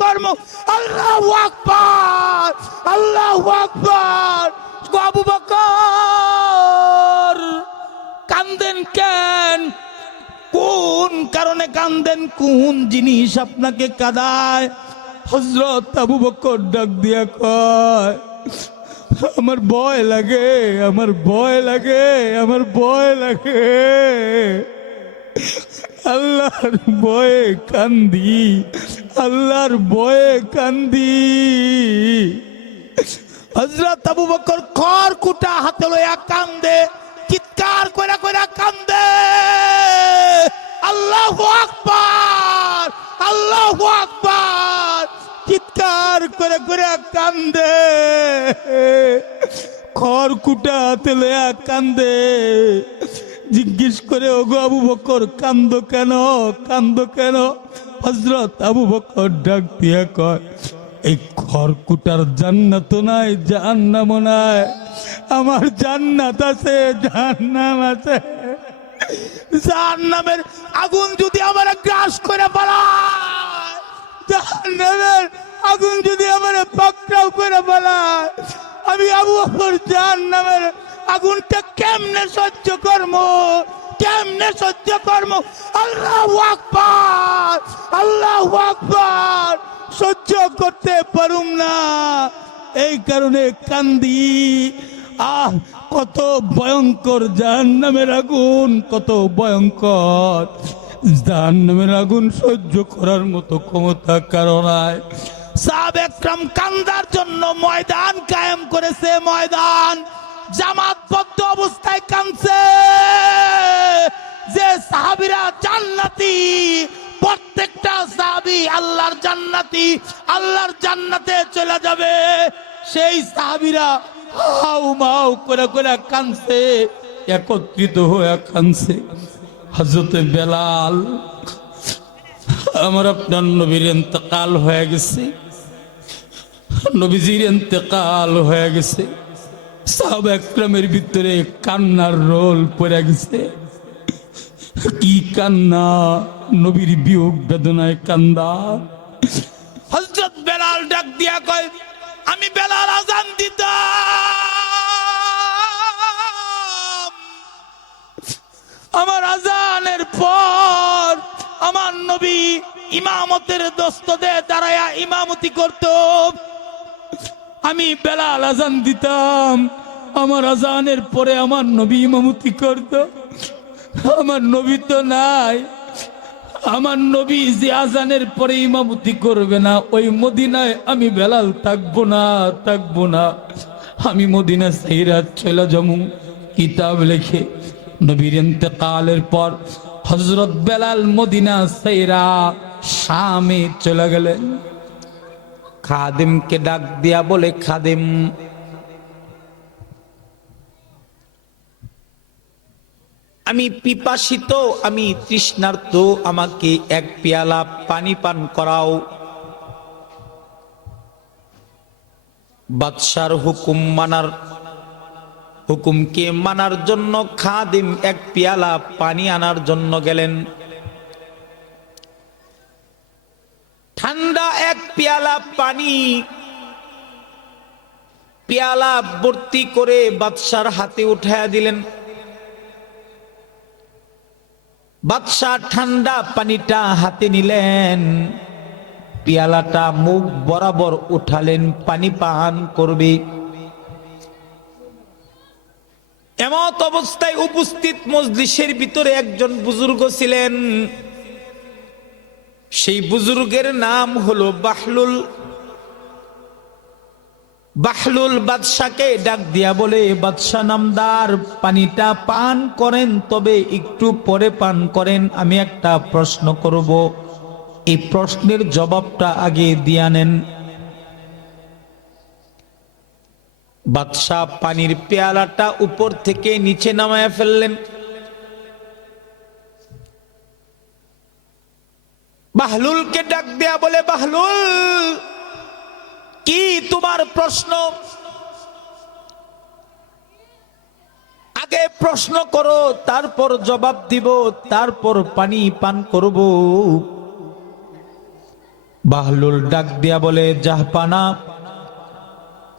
কর্ম। আল্লাহু আকবার, আল্লাহু আকবার। আবু বকর কান্দেন কেন? কোন কারণে কান্দেন? কোন জিনিস আপনাকে কাঁদায়? হযরত আবু বকর ডাক দিয়া কয়, আমার ভয় লাগে, আমার ভয় লাগে, আমার ভয় লাগে। আল্লাহর ভয়ে কান্দি, আল্লাহর ভয়ে কান্দি। হযরত আবু বকর খড়কুটা হাতে লইয়া কান্দে, চিৎকার কইরা কইরা কান্দে। আল্লাহু আকবার, আল্লাহু আকবার। চিৎকার করে করে কান্দে, খড়কুটা হাতে লইয়া কান্দে। জিজ্ঞেস করে, ওগো আবু বকর কান্দো কেন, কান্দো কেন? হযরত আবু বকর ডাক দিয়া কয়, এই খড়কুটার জান্নাত নাই, জাহান্নামও নাই। আমার জান্নাত আছে, জাহান্নাম আছে। জাহান্নামের আগুন যদি আমার গ্রাস করে ফেলায়, জাহান্নামের আগুন যদি আমার পাকড়াও করে ফেলায়, আমি আবু বকর জাহান্নামের আগুনটা কেমনে সহ্য করবো, কেমনে সহ্য করবো? আল্লাহু আকবার, আল্লাহু আকবার। সহ্য করতে পারুম না, এই কারণে কান্দি। আহ, কত ভয়ঙ্কর জাহান্নামের আগুন, কত ভয়ঙ্কর। জাহান্নামের আগুন সহ্য করার মতো ক্ষমতা কারো নাই। সাহাবা একরাম কান্দার জন্য ময়দান কায়েম করেছে, ময়দান। জামাতবদ্ধ অবস্থায় কাঁদছে। যে সাহাবীরা জান্নাতি, প্রত্যেকটা সাহাবী আল্লাহর জান্নাতি, আল্লাহর জান্নাতে চলে যাবে, সেই সাহাবীরা হাউ মাউ করে করে কাঁদছে, একত্রিত হয়ে কাঁদছে। হযরতে বেলাল, আমার আপনার নবীর ইন্তেকাল হয়ে গেছে, নবীজির ইন্তেকাল হয়ে গেছে। সাহাবা একরামের ভিতরে কান্নার রোল পড়ে গেছে। কি কান্না, নবীর বিয়োগ বেদনায় কান্দা। হযরত বেলাল ডাক দিয়া কয়, আমি বেলাল আজান দিতাম, আমার আজানের পর আমার নবী ইমামতের দস্তদে দাঁড়ায়া ইমামতি করত। আমি বেলাল আজান দিতাম, আমার আজানের পরে আমার নবী ইমামতি করত। আমার নবী তো নাই, আমার নবী যে আজানের পরে ইমামতি করবে না, ওই মদিনায় আমি বেলাল থাকবো না, থাকবো না। আমি মদিনা ছাইরা চলে যাবো। কিতাব লেখে নবীর ইন্তেকালের পর হযরত বেলাল মদিনা ছাইরা শামে চলে গেলেন। খাদেমকে ডাক দিয়া বলে, খাদেম, আমি পিপাসিত, আমি তৃষ্ণার্ত, আমাকে এক পেয়ালা পানি পান করাও। বাদশার হুকুমকে মানার জন্য খাদেম এক পেয়ালা পানি আনার জন্য গেলেন। ঠান্ডা এক পেয়ালা পানি, পেয়ালা ভর্তি করে বাদশার হাতে উঠায়া দিলেন। বাদশাহ ঠান্ডা পানিটা হাতে নিলেন, পেয়ালাটা মুখ বরাবর উঠালেন, পানি পান করবে। এমত অবস্থায় উপস্থিত মজলিসের ভিতরে একজন বুজুর্গ ছিলেন। সেই বুজুর্গের নাম হলো বাহলুল। বাহলুল বাদশাকে ডাক দিয়া বলে, বাদশাহ নামদার, পানিটা পান করেন, তবে একটু পরে পান করেন। আমি একটা প্রশ্ন করব, এই প্রশ্নের জবাবটা আগে দিয়া নেন। বাদশাহ পানির পেয়ালাটা উপর থেকে নিচে নামায়া ফেললেন। বাহলুলকে ডাক দেয়া বলে, বাহলুল, কি তোমার প্রশ্ন? আগে প্রশ্ন করো, তারপর জবাব দিব, তারপর পানি পান করব। বাহলুল ডাক দিয়া বলে, জাহাপানা,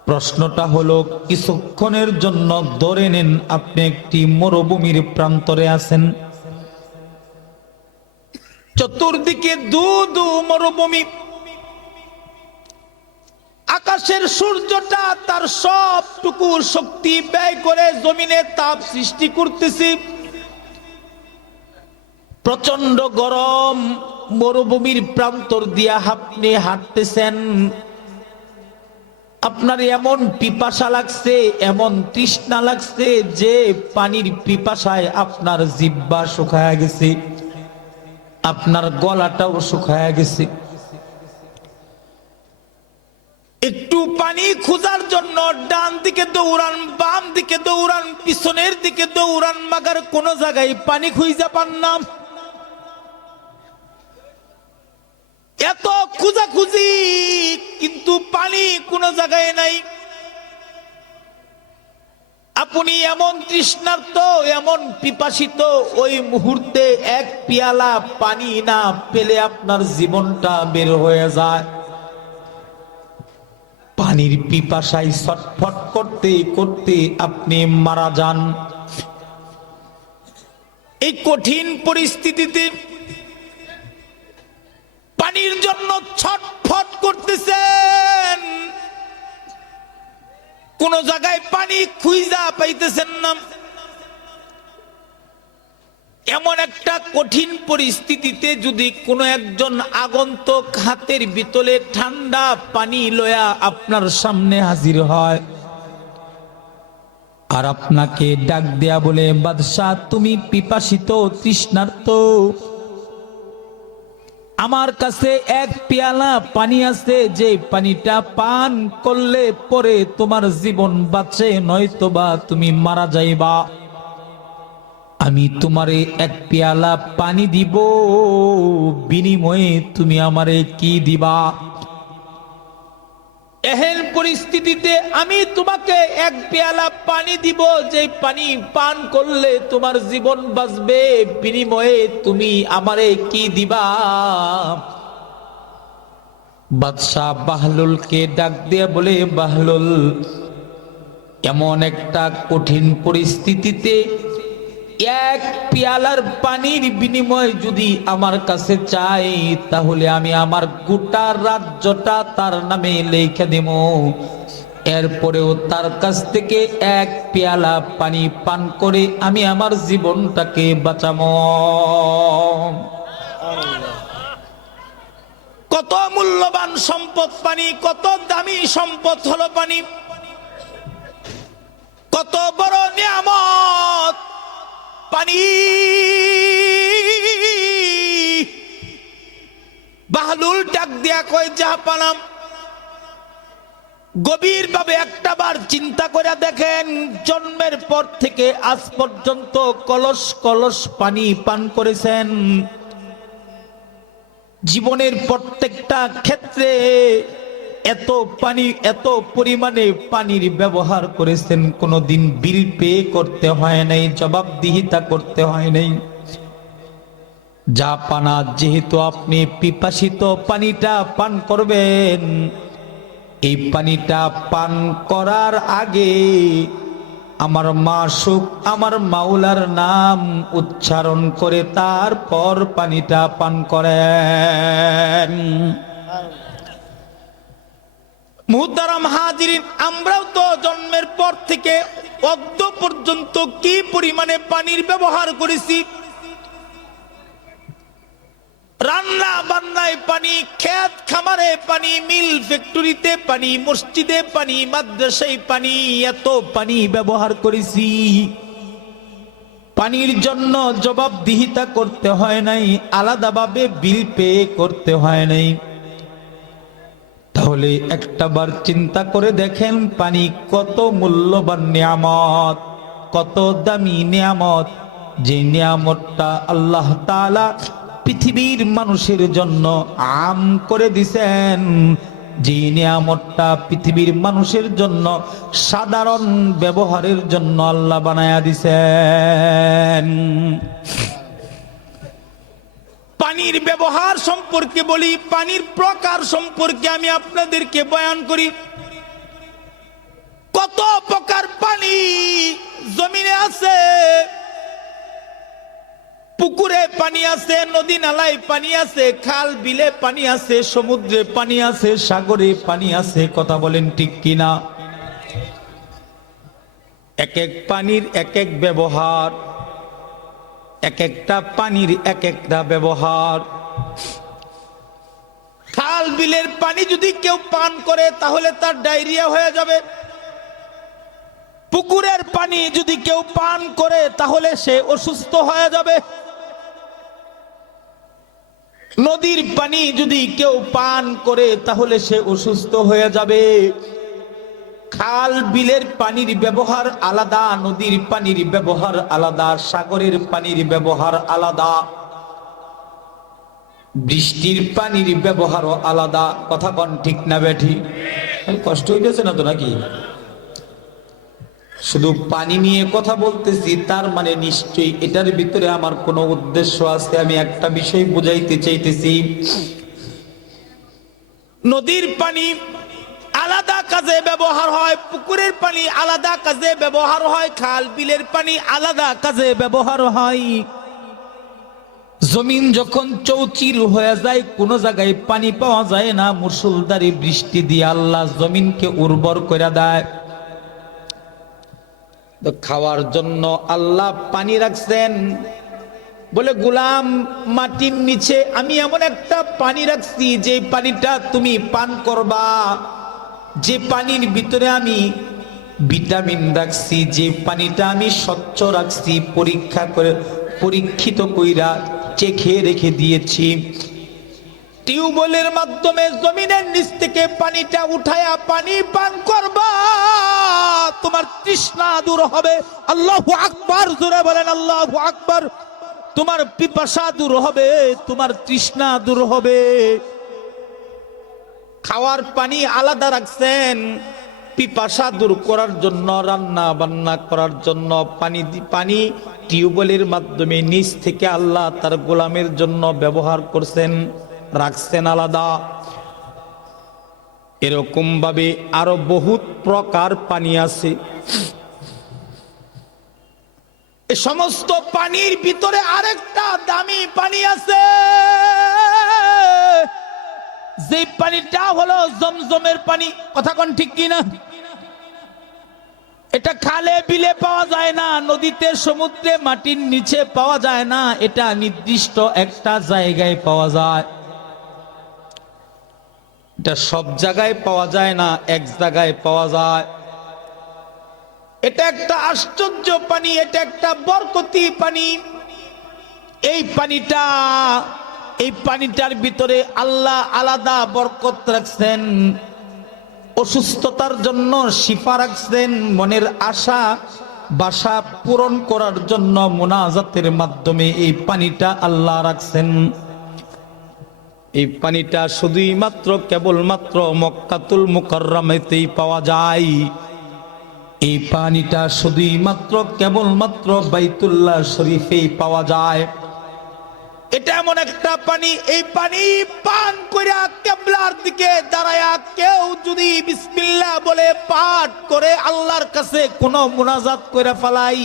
প্রশ্নটা হলো কিছুক্ষণের জন্য ধরে নেন আপনি একটি মরুভূমির প্রান্তরে আছেন, চতুর্দিকে দু দু মরুভূমি, আকাশের সূর্যটা তার সবটুকু শক্তি ব্যয় করে জমিনে তাপ সৃষ্টি করতেছে, প্রচন্ড গরম, মরুভূমির প্রান্তর দিয়া আপনি হাঁটতেছেন, আপনার এমন পিপাসা লাগছে, এমন তৃষ্ণা লাগছে যে পানির পিপাসায় আপনার জিহ্বা শুকায়া গেছে, আপনার গলাটাও শুকায়া গেছে। একটু পানি খোঁজার জন্য ডান দিকে দৌড়ান, বাম দিকে দৌড়ান, পিছনের দিকে দৌড়ান, মাগার কোন জায়গায় পানি খুঁজে পান না। এত খুঁজাখুঁজি কিন্তু পানি কোন জায়গায় নাই। আপনি এমন তৃষ্ণার্ত, এমন পিপাসিত, ওই মুহূর্তে এক পিয়ালা পানি না পেলে আপনার জীবনটা বের হয়ে যায়। পানির পিপাসায় ছটফট করতে করতে আপনি মারা যান। এই কঠিন পরিস্থিতিতে পানির জন্য ছটফট করতেছেন, কোন জায়গায় পানি খুঁজা পাইতেছেন না। এমন একটা কঠিন পরিস্থিতিতে যদি কোনো একজন আগন্তুক হাতের ভিতরে ঠান্ডা পানি লয়া আপনার সামনে হাজির হয় আর আপনাকে ডাক দেয়া বলে, বাদশাহ তুমি পিপাসিত, তৃষ্ণার্ত, আমার কাছে এক পেয়ালা পানি আছে, যে পানিটা পান করলে পরে তোমার জীবন বাঁচে, নয়তোবা তুমি মারা যাইবা। আমি তোমারে এক পেয়ালা পানি দিব, বিনিময়ে তুমি আমারে কি দিবা? এহেন পরিস্থিতিতে আমি তোমাকে এক পেয়ালা পানি দিব, যে পানি পান করলে তোমার জীবন বাঁচবে, বিনিময়ে তুমি আমারে কি দিবা? বাদশাহ বাহলুলকে ডাক দিয়ে বলে, বাহলুল, এমন একটা কঠিন পরিস্থিতিতে এক পেয়ালার পানির বিনিময় যদি আমার কাছে চাই, তাহলে আমি আমার গোটা রাজ্যটা তার নামে লিখে দেব, এরপরেও তার কাছ থেকে এক পেয়ালা পানি পান করে আমি আমার জীবনটাকে বাঁচাবো। কত মূল্যবান সম্পদ পানি, কত দামি সম্পদ হলো পানি, কত বড় নিয়ামত পানি। বাহলুল ডাক দিয়া কয়, জাহাপানা, গভীর ভাবে একটা বার চিন্তা করে দেখেন, জন্মের পর থেকে আজ পর্যন্ত কলস কলস পানি পান করেছেন, জীবনের প্রত্যেকটা ক্ষেত্রে এত পানি, এত পরিমাণে পানির ব্যবহার করেছেন, কোনোদিন বিল পে করতে হয় নাই, জবাবদিহিতা করতে হয় নাই। জাহাপানা, যেহেতু আপনি পিপাসিত, পানিটা পান করবেন, এই পানিটা পান করার আগে আমার মাসুক, আমার মাওলার নাম উচ্চারণ করে তারপর পানিটা পান করেন। মুহতারাম হাজিরিন, আমরাও তো জন্মের পর থেকে অদ্য পর্যন্ত কি পরিমাণে পানির ব্যবহার করেছি। রান্না বান্নায় পানি, ক্ষেত খামারে পানি, মিল ফ্যাক্টরিতে পানি, মসজিদে পানি, মাদ্রাসায় পানি, এত পানি ব্যবহার করেছি। পানির জন্য জবাবদিহিতা করতে হয় নাই, আলাদাভাবে বিল পে করতে হয় নাই। তাহলে একটা বার চিন্তা করে দেখেন, পানি কত মূল্যবান নিয়ামত, কত দামি নিয়ামত, যে নিয়ামতটা আল্লাহ তাআলা পৃথিবীর মানুষের জন্য আম করে দিছেন, যে নিয়ামতটা পৃথিবীর মানুষের জন্য সাধারণ ব্যবহারের জন্য আল্লাহ বানায়া দিছেন। পানির ব্যবহার সম্পর্কে বলি, পানির প্রকার সম্পর্কে আমি আপনাদেরকে বয়ান করি। কত প্রকার পানি জমিনে আছে। পুকুরে পানি আছে, নদী নালায় পানি আছে, খাল বিলে পানি আছে, সমুদ্রে পানি আছে, সাগরে পানি আছে। কথা বলেন ঠিক কিনা? এক এক পানির এক এক ব্যবহার, এক একটা পানির এক একটা ব্যবহার। খাল বিলের পানি যদি কেউ পান করে তাহলে তার ডায়রিয়া হয়ে যাবে। পুকুরের পানি যদি কেউ পান করে তাহলে সে অসুস্থ হয়ে যাবে। নদীর পানি যদি কেউ পান করে তাহলে সে অসুস্থ হয়ে যাবে। খাল বিলের পানির ব্যবহার আলাদা, নদীর পানির ব্যবহার আলাদা, সাগরের পানির ব্যবহার আলাদা, বৃষ্টির পানির ব্যবহারও আলাদা। কথা কোন ঠিক না বেঠি? কষ্ট হইতেছে না তো নাকি? শুধু পানি নিয়ে কথা বলতেছি তার মানে নিশ্চয়ই এটার ভিতরে আমার কোনো উদ্দেশ্য আছে। আমি একটা বিষয় বুঝাইতে চাইতেছি। নদীর পানি আলাদা কাজে ব্যবহার হয়, পুকুরের পানি আলাদা কাজে ব্যবহার হয়, খাল বিলের পানি আলাদা কাজে ব্যবহার হয়। জমিন যখন চৌচির হয়ে যায়, কোন জায়গায় পানি পাওয়া যায় না, মুষলধারে বৃষ্টি দিয়ে আল্লাহ জমিনকে উর্বর করে দেয়। তো খাওয়ার জন্য আল্লাহ পানি রাখছেন। বলে গোলাম, মাটির নিচে আমি এমন একটা পানি রাখছি যে পানিটা তুমি পান করবা, যে পানির ভিতরে আমি ভিটামিন রাখছি, যে পানিটা আমি স্বচ্ছ রাখছি, পরীক্ষিত কইরা চেখে রেখে দিয়েছি। টিউবওয়েলের মাধ্যমে জমিনের নিচ থেকে পানিটা উঠায়া পানি পান করবা, তোমার তৃষ্ণা দূর হবে। আল্লাহু আকবার, জোরে বলেন আল্লাহু আকবার। তোমার পিপাসা দূর হবে, তোমার তৃষ্ণা দূর হবে। খাওয়ার পানি আলাদা রাখছেন, পিপাসা দূর করার জন্য, রান্না বান্না করার জন্য পানি টিউবওয়েলের মাধ্যমে নিচ থেকে আল্লাহ তার গোলামের জন্য ব্যবহার করছেন, রাখছেন আলাদা। এরকম ভাবে আরো বহুত প্রকার পানি আছে। এই সমস্ত পানির ভিতরে আরেকটা দামি পানি আছে, যে পানিটা হলো জমজমের পানি। কথা কোন ঠিক কিনা? এটা খালে বিলে পাওয়া যায় না, নদীতে সমুদ্রে মাটির নিচে পাওয়া যায় না, এটা নির্দিষ্ট একটা জায়গায় পাওয়া যায়। এটা সব জায়গায় পাওয়া যায় না, এক জায়গায় পাওয়া যায়। এটা একটা আশ্চর্য পানি, এটা একটা বরকতি পানি। এই পানিটার ভিতরে আল্লাহ আলাদা বরকত রাখছেন। অসুস্থতার জন্য শিফা রাখছেন, মনের আশা বাসা পূরণ করার জন্য মুনাজাতের মাধ্যমে এই পানিটা আল্লাহ রাখছেন। এই পানিটা শুধুই মাত্র কেবলমাত্র মক্কাতুল মুকাররমাতেই পাওয়া যায়। এই পানিটা শুধুই মাত্র কেবলমাত্র বাইতুল্লাহ শরীফেই পাওয়া যায়। এটা এমন একটা পানি, এই পানি পান কইরা কিবলার দিকে দাঁড়ায়া কেউ যদি বিসমিল্লাহ বলে পাঠ করে আল্লাহর কাছে কোনো মুনাজাত কইরা ফেলাই,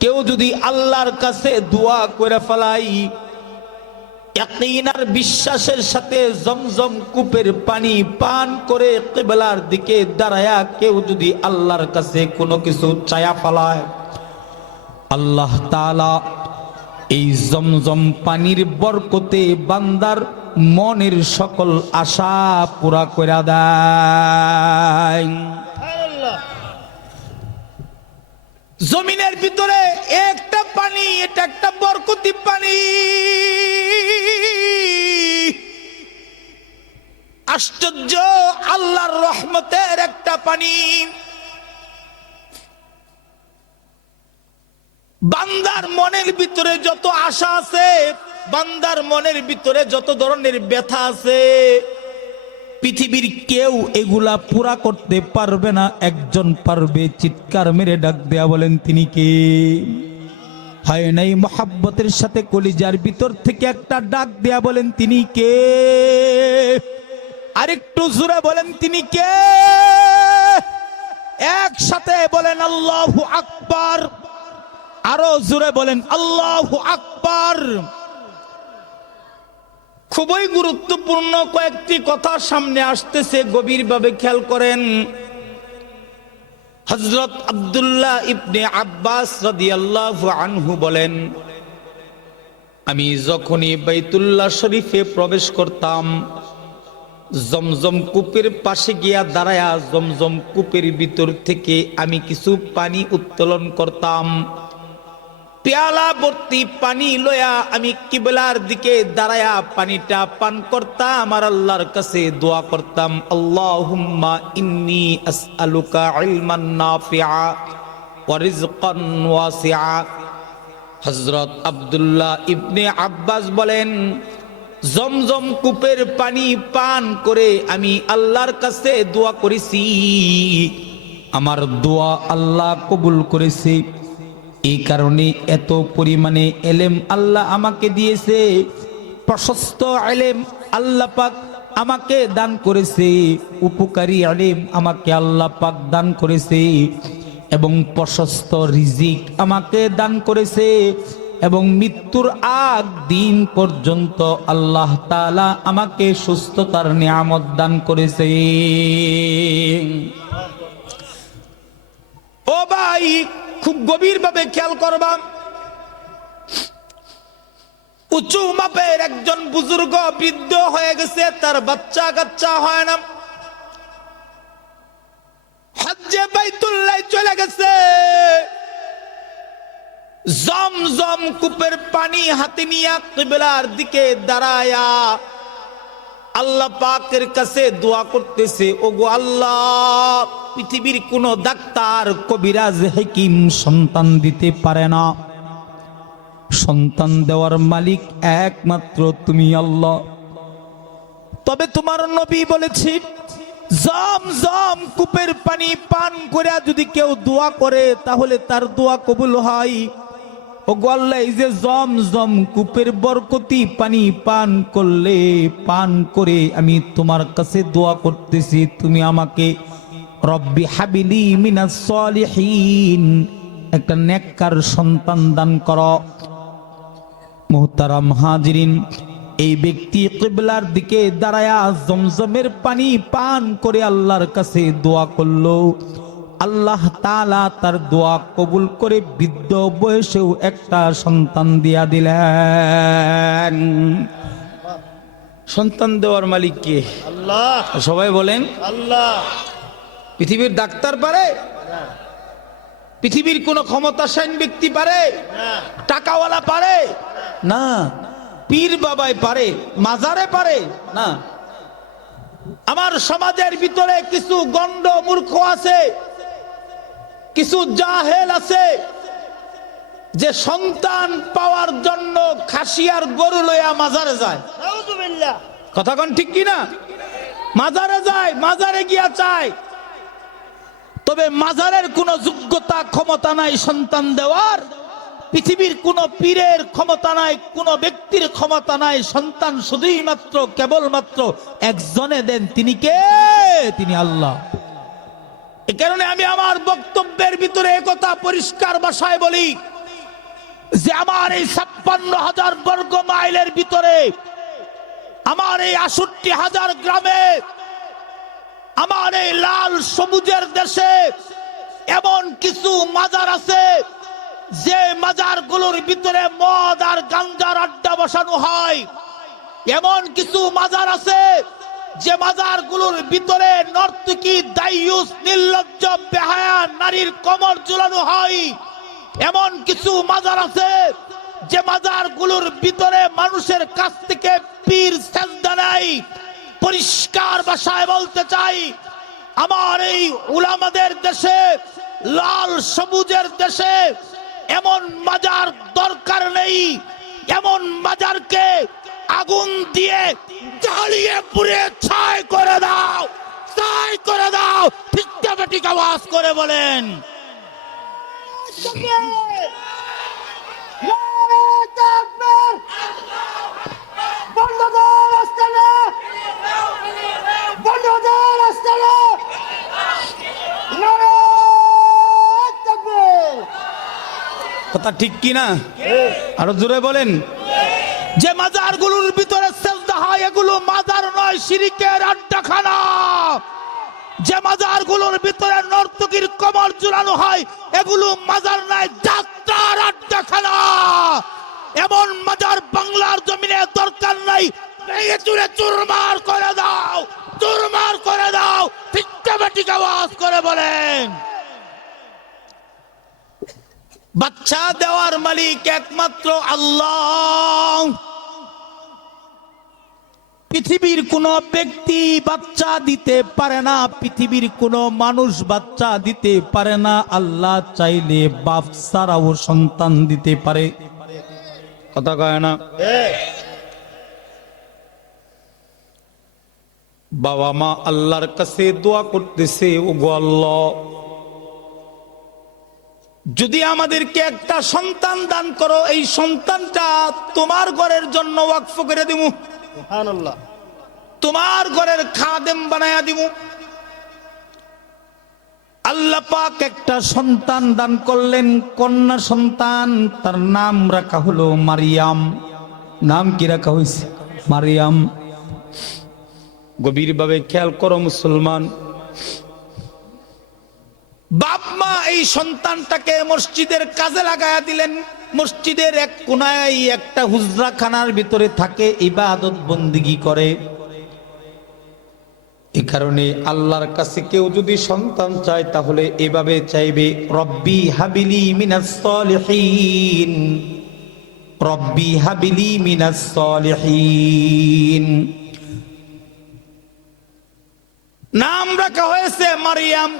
কেউ যদি আল্লাহর কাছে দোয়া কইরা ফেলাই, ইয়াকিন আর বিশ্বাসের সাথে জমজম কূপের পানি পান করে কিবলার দিকে দাঁড়ায়া কেউ যদি আল্লাহর কাছে কোনো কিছু চায়া ফেলায়, আল্লাহ তাআলা এই জমজম পানির বরকতে বান্দার মনের সকল আশা পুরা করে দেয়। জমিনের ভিতরে একটা পানি, এটা একটা বরকতি পানি। আশ্চর্য, আল্লাহর রহমতের একটা পানি। বান্দার মনের ভিতরে যত আশা আছে, বান্দার মনের ভিতরে যত ধরনের ব্যথা আছে, পৃথিবীর কেউ এগুলা পুরা করতে পারবে না, একজন পারবে। চিৎকার মেরে ডাক দেয়া বলেন তিনি কে? হয় নাই মোহাব্বতের সাথে কলিজার ভিতর থেকে একটা ডাক দেয়া বলেন তিনি কে? আরেকটু জোরে বলেন তিনি কে? একসাথে বলেন আল্লাহু আকবার, আরো জোরে বলেন আল্লাহু আকবার। খুবই গুরুত্বপূর্ণ কয়েকটি কথা সামনে আসতেছে, গভীরভাবে খেয়াল করেন। হযরত আব্দুল্লাহ ইবনে আব্বাস রাদিয়াল্লাহু আনহু বলেন, আমি যখনই বাইতুল্লাহ শরীফে প্রবেশ করতাম, জমজম কূপের পাশে গিয়া দাঁড়ায়া জমজম কূপের ভিতর থেকে আমি কিছু পানি উত্তোলন করতাম। পেয়ালা ভর্তি পানি লয়া আমি কিবলার দিকে দাঁড়ায়া পানিটা পান করতাম আর আল্লাহর কাছে দোয়া করতাম, আল্লাহুম্মা ইন্নী আসআলুকা ইলমান নাফিআ ওয়া রিজকান ওয়াসিআ। হযরত আব্দুল্লাহ ইবনে আব্বাস বলেন, জমজম কূপের পানি পান করে আমি আল্লাহর কাছে দোয়া করেছি, আমার দোয়া আল্লাহ কবুল করেছে। এই কারণে এত পরিমাণে এলেম আল্লাহ আমাকে দিয়েছে, প্রশস্ত এলেম আল্লাহ পাক আমাকে দান করেছে, উপকারী এলেম আমাকে আল্লাহ পাক দান করেছে, এবং প্রশস্ত রিজিক আমাকে দান করেছে, এবং মৃত্যুর আগ দিন পর্যন্ত আল্লাহ তাআলা আমাকে সুস্থতার নিয়ামত দান করেছে। ও ভাই, খুব গভীরভাবে খেয়াল করবা। উঁচু মাপের একজন বুজুর্গ বৃদ্ধ হয়ে গেছে, তার বাচ্চা কাচ্চা হয় না, হজ্জে বাইতুল্লাহ চলে গেছে। জমজম কূপের পানি হাতে নিয়ে কিবলার দিকে দাঁড়ায়া আল্লাহ পাকের কাছে দোয়া করতেছে, ওগো আল্লাহ, পৃথিবীর কোন ডাক্তার কবিরাজ হাকিম সন্তান দিতে পারে না, সন্তান দেওয়ার মালিক একমাত্র তুমি আল্লাহ। তবে তোমার নবী বলেছে, জমজম কূপের পানি পান করে যদি কেউ দোয়া করে তাহলে তার দোয়া কবুল হয়। ওগো আল্লাহ, এই যে জমজম কূপের বরকতি পানি পান করে আমি তোমার কাছে দোয়া করতেছি, তুমি আমাকে রব্বি হাবিলি মিনাস সলিহিন, একটা নেককার সন্তান দান করো। মুহতারাম হাজিরিন, এই ব্যক্তি কিবলার দিকে দাঁড়ায়া জমজমের পানি পান করে আল্লাহর কাছে দোয়া করলো, আল্লাহ তাআলা তার দোয়া কবুল করে বৃদ্ধ বয়সেও একটা সন্তান দিয়া দিলেন। সন্তান দেওয়ার মালিক কে? আল্লাহ। সবাই বলেন আল্লাহ। পৃথিবীর ডাক্তার পারে? পৃথিবীর কোন ক্ষমতাশালী ব্যক্তি পারে? টাকাওয়ালা পারে? না। পীর বাবাই পারে? মাজারে পারে? না। আমার সমাজের ভিতরে কিছু গন্ড মূর্খ আছে, কিছু জাহেল আছে, যে সন্তান পাওয়ার জন্য খাসি আর গরু লইয়া মাজারে যায়। কথা কোন ঠিক কিনা? মাজারে যায়, মাজারে গিয়া চায়, তবে মাজারের কোন যোগ্যতা ক্ষমতা নাই সন্তান দেওয়ার, পৃথিবীর কোন পীরের ক্ষমতা নাই, কোন ব্যক্তির ক্ষমতা নাই, সন্তান শুধুই মাত্র কেবলমাত্র একজনে দেন, তিনি কে? তিনি আল্লাহ। এ কারণে আমি আমার বক্তব্যের ভিতরে একথা পরিষ্কার ভাষায় বলি যে আমার এই 56,000 বর্গ মাইলের ভিতরে, আমার এই 68,000 গ্রামে, আমার এই লাল সবুজের দেশে এমন কিছু মাজার আছে যে মাজারগুলোর ভিতরে মদ আর গাঞ্জার আড্ডা বসানো হয়। এমন কিছু মাজার আছে যে মাজারগুলোর ভিতরে নর্তকী, দাইয়ুস, নির্লজ্জ, বেহায়া নারীর কমর ঝুলানো হয়। এমন কিছু মাজার আছে যে মাজারগুলোর ভিতরে মানুষের কাছ থেকে পীর সেজদা নেয়। পরিষ্কার ভাষায় বলতে চাই, আমার এই উলামাদের দেশে, লাল সবুজের দেশে এমন মাজার দরকার নেই। এমন মাজারকে আগুন দিয়ে জ্বালিয়ে পুড়ে ছাই করে দাও, ছাই করে দাও। ঠিক ঠিক আওয়াজ করে বলেন। আকবার বন্ধুদের আস্তানা বন্ধুদের আস্তানা নারায়ে তাকবীর কথা ঠিক কি না? আরো জোরে বলেন। যে মাজারগুলোর ভিতরে সেজদা হয় এগুলো মাজার নয়, শিরকের আড্ডাখানা। যে মাজারগুলোর ভিতরে নর্তকীর কমর ঝুলানো হয় এগুলো মাজার নয়, যাত্রার আড্ডাখানা। এমন মাজার বাংলার জমিনে দরকার নাই। ভেঙে চুরে চুরমার করে দাও, চুরমার করে দাও। ঠিক আওয়াজ করে বলেন। বাচ্চা দেওয়ার মালিক একমাত্র আল্লাহ। পৃথিবীর কোন ব্যক্তি বাচ্চা দিতে পারে না, পৃথিবীর কোন মানুষ বাচ্চা দিতে পারে না। আল্লাহ চাইলে বাপ ছাড়াও সন্তান দিতে পারে। কথা কয় না? বাবা মা আল্লাহর কাছে দোয়া করতেছে, ওগো আল্লাহ যদি আমাদেরকে একটা সন্তান দান করো, এই সন্তানটা তোমার ঘরের জন্য ওয়াকফ করে দিব, সুবহানাল্লাহ, তোমার ঘরের খাদেম বানায়া দিব। আল্লাহ পাক একটা সন্তান দান করলেন, কন্যা সন্তান। তার নাম রাখা হলো মারিয়াম। নাম কি রাখা হয়েছে? মারিয়াম। গভীরভাবে খেয়াল করো মুসলমান। বাপ মা এই সন্তানটাকে মসজিদের কাজে লাগায়া দিলেন। মসজিদের এক কোনায় একটা হুজরাখানার ভিতরে থাকে, ইবাদত বন্দিগি করে। এই কারণে আল্লাহর কাছে কেউ যদি সন্তান চায় তাহলে এভাবে চাইবে, রব্বি হাবিলি মিনাস সলিহিন, রব্বি হাবিলি মিনাস সলিহিন। নাম রাখা হয়েছে মারিয়াম।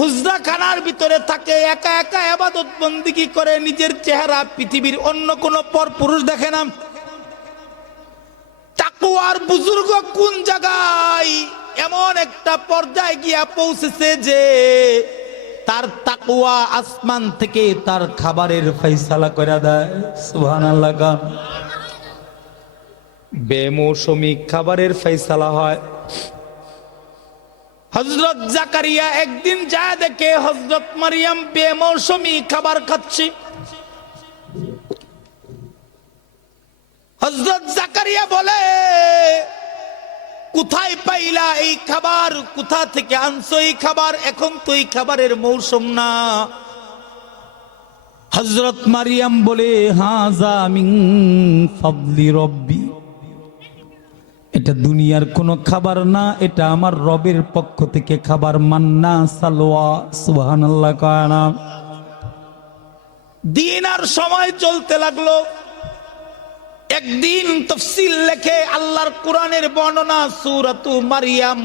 হুজরাখানার ভিতরে থাকে, একা একা ইবাদত বন্দেগী করে। নিজের চেহারা পৃথিবীর অন্য কোন পরপুরুষ দেখে না। তাকওয়ার বুজুর্গ কোন জায়গায় এমন একটা পর্যায়ে গিয়া পৌঁছেছে যে তার তাকওয়া আসমান থেকে তার খাবারের ফয়সালা করে দেয়। সুবহানাল্লাহ। গান বেমৌসুমি খাবারের ফয়সালা হয়। হযরত জাকারিয়া একদিন যায় দেখে হযরত মারিয়াম বেমৌসুমি খাবার খাচ্ছে। হযরত জাকারিয়া বলে, কোথায় পাইলা এই খাবার? কোথা থেকে আনছো এই খাবার? এখন তো এই খাবারের মৌসুম না। হযরত মারিয়াম বলে, হাযা মিন ফাদলি রব্বি, এটা দুনিয়ার কোনো খাবার না, এটা আমার রবের পক্ষ থেকে খাবার। মান্না সালওয়া। সুবহানাল্লাহ। কানা দিন আর সময় চলতে লাগলো। একদিন তাফসীর লেখে আল্লাহর কোরআনের বর্ণনা সূরাতু মারিয়াম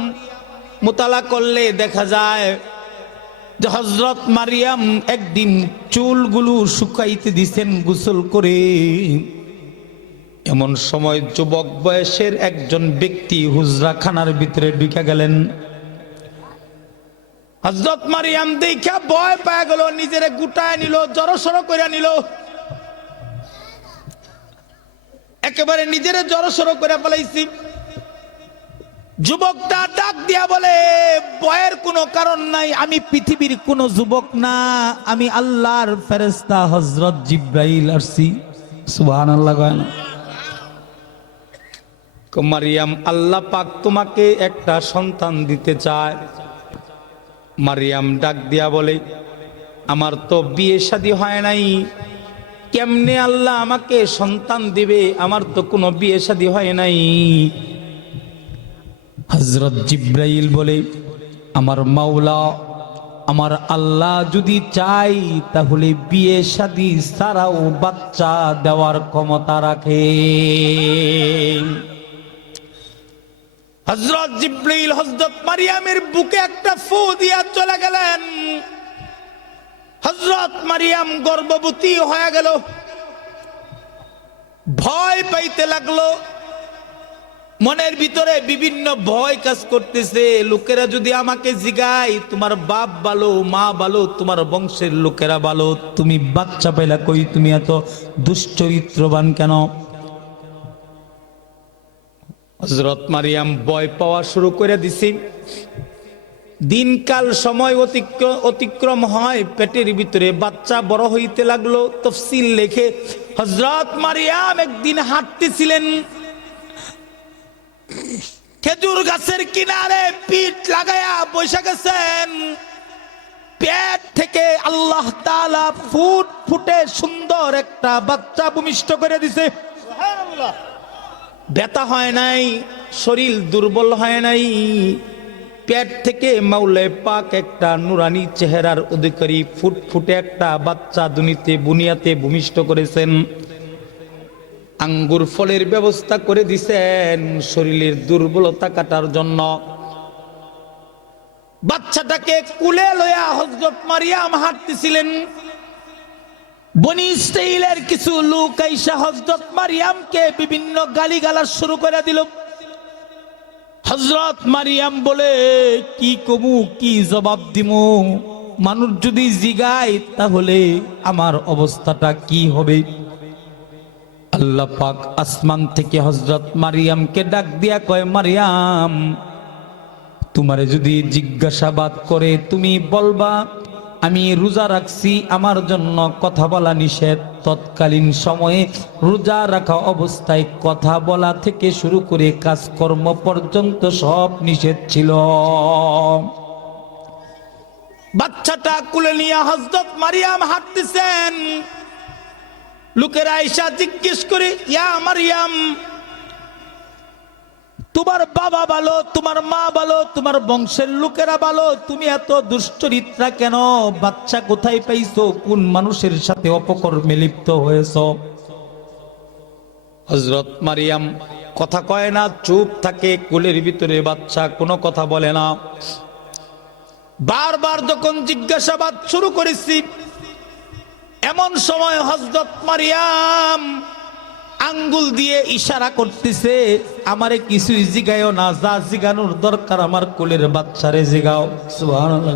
মুতালা করলে দেখা যায় যে হযরত মারিয়াম একদিন চুলগুলো শুকাইতে দিছেন গোসল করে। এমন সময় যুবক বয়সের একজন ব্যক্তি হুজরাখানার ভিতরে ঢুকে গেলেন। হযরত মারিয়াম দেখা ভয় পেয়ে গেল, নিজেরে গুটায় নিল, জড়সড় করে নিল। একেবারে নিজেরে জড়সড় করে ফেলাইছি। যুবকটা ডাক দিয়া বলে, ভয়ের কোনো কারণ নাই, আমি পৃথিবীর কোনো যুবক না, আমি আল্লাহর ফেরেশতা হযরত জিবরাইল আসছি। সুবহানাল্লাহ। মারিয়াম, আল্লাহ পাক তোমাকে একটা সন্তান দিতে চায়। মারিয়াম ডাক দিয়া বলে, আমার তো বিয়ে শাদী হয় নাই, কেমনে আল্লাহ আমাকে সন্তান দিবে? আমার তো কোনো বিয়ে শাদী হয় নাই। হযরত জিবরাইল বলে, আমার মাওলা আমার আল্লাহ যদি চাই তাহলে বিয়ে শাদী ছাড়াও বাচ্চা দেওয়ার ক্ষমতা রাখে। হযরত জিবরাইল হযরত মারিয়ামের বুকে একটা ফু দিয়া চলে গেলেন। হযরত মারিয়াম গর্ভবতী হয়ে গেল। ভয় পাইতে লাগলো। মনের ভিতরে বিভিন্ন ভয় কাজ করতেছে, লোকেরা যদি আমাকে জিগায় তোমার বাপ ভালো, মা ভালো, তোমার বংশের লোকেরা ভালো, তুমি বাচ্চা পাইলা কই, তুমি এত দুশ্চরিত্রবান কেন? হযরত মারিয়াম ভয় পাওয়া শুরু করে দিছে। দিনকাল সময় অতিক্রম হয়, পেটের ভিতরে বাচ্চা বড় হইতে লাগলো। তাফসীর লেখে হযরত মারিয়াম একদিন হাঁটতেছিলেন, খেজুর গাছের কিনারে পিঠ লাগায়া বসে গেছেন। পেট থেকে আল্লাহ তাআলা ফুটে সুন্দর একটা বাচ্চা ভূমিষ্ঠ করে দিছে। সুবহানাল্লাহ। ব্যথা হয় নাই, শরীর দুর্বল হয় নাই। পেট থেকে মাওলায়ে পাক একটা নুরানি চেহারার অধিকারী ফুটফুটে একটা বাচ্চা দুনিয়াতে ভূমিষ্ঠ করেছেন। আঙ্গুর ফলের ব্যবস্থা করে দিছেন শরীরের দুর্বলতা কাটার জন্য। বাচ্চাটাকে কুলে লইয়া হযরত মারিয়াম হাঁটতেছিলেন। বনি ইসরাইলের কিছু লোক আইসা হযরত মারিয়ামকে বিভিন্ন গালিগালাজ শুরু করে দিল। হযরত মারিয়াম বলে, কি কমু, কি জবাব দিমু? মানুষ যদি জিগায় তাহলে আমার অবস্থাটা কি হবে? আল্লাহ পাক আসমান থেকে হযরত মারিয়ামকে ডাক দিয়া কয়, মারিয়াম, তোমারে যদি জিজ্ঞাসাবাদ করে তুমি বলবা আমি রোজা রাখছি, আমার জন্য কথা বলা নিষেধ। তৎকালীন সময়ে রোজা রাখা অবস্থায় কথা বলা থেকে শুরু করে কাজকর্ম পর্যন্ত সব নিষেধ ছিল। বাচ্চাটা কুলে নিয়ে হযরত মারিয়াম হাঁটতেছেন। লোকেরা আয়েশা জিজ্ঞেস করে, ইয়া মারিয়াম, তোমার বাবা ভালো, তোমার মা ভালো, তোমার বংশের লোকেরা ভালো, তুমি এত দুশ্চরিত্রা কেন? বাচ্চা কোথায় পাইছো? কোন মানুষের সাথে অপকর্মে লিপ্ত হয়েছো? হযরত মারিয়াম কথা কয় না, চুপ থাকে। কোলের ভিতরে বাচ্চা, কোনো কথা বলে না। বারবার যখন জিজ্ঞাসাবাদ শুরু করেছি, এমন সময় হযরত মারিয়াম আঙ্গুল দিয়ে ইশারা করতেছে, আমারে কিছুই জিগায়ও না, যা জিগানোর দরকার আমার কোলের বাচ্চারে জিগাও। সুবহানাল্লাহ,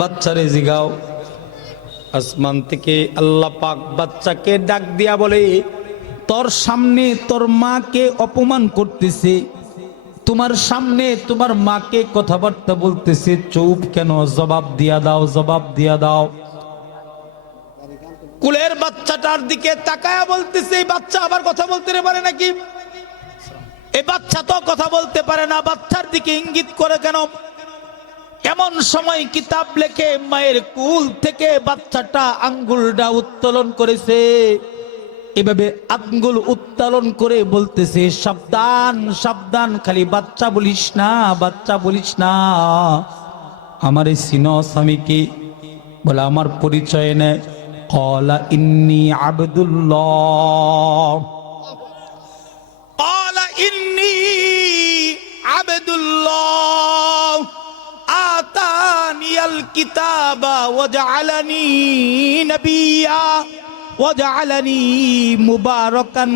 বাচ্চারে জিগাও। আসমান থেকে আল্লাহ পাক বাচ্চাকে ডাক দিয়া বলে, তোর সামনে তোর মাকে অপমান করতেছে, তোমার সামনে তোমার মাকে কথাবার্তা বলতেছে, চুপ কেন? জবাব দিয়া দাও, জবাব দিয়া দাও। কুলের বাচ্চাটার দিকে তাকায়া বলতেছে, এই বাচ্চা আবার কথা বলতে পারে নাকি? এই বাচ্চা তো কথা বলতে পারে না, বাচ্চার দিকে ইঙ্গিত করে কেন? এমন সময় কিতাব লেখে মায়ের কুল থেকে বাচ্চাটা আঙ্গুলটা উত্তোলন করেছে। এভাবে আঙ্গুল উত্তোলন করে বলতেছে, সাবধান সাবধান, খালি বাচ্চা বলিস না, বাচ্চা বলিস না। আমার এই সিনস আমি কি? বলে আমার পরিচয় নেয়। ক্বালা ইন্নী আবদুল্লাহ, ক্বালা ইন্নী আবদুল্লাহ আতানিয়াল কিতাবা ওয়াজআলানি নাবিয়্যা ওয়াজআলানি মুবারাকান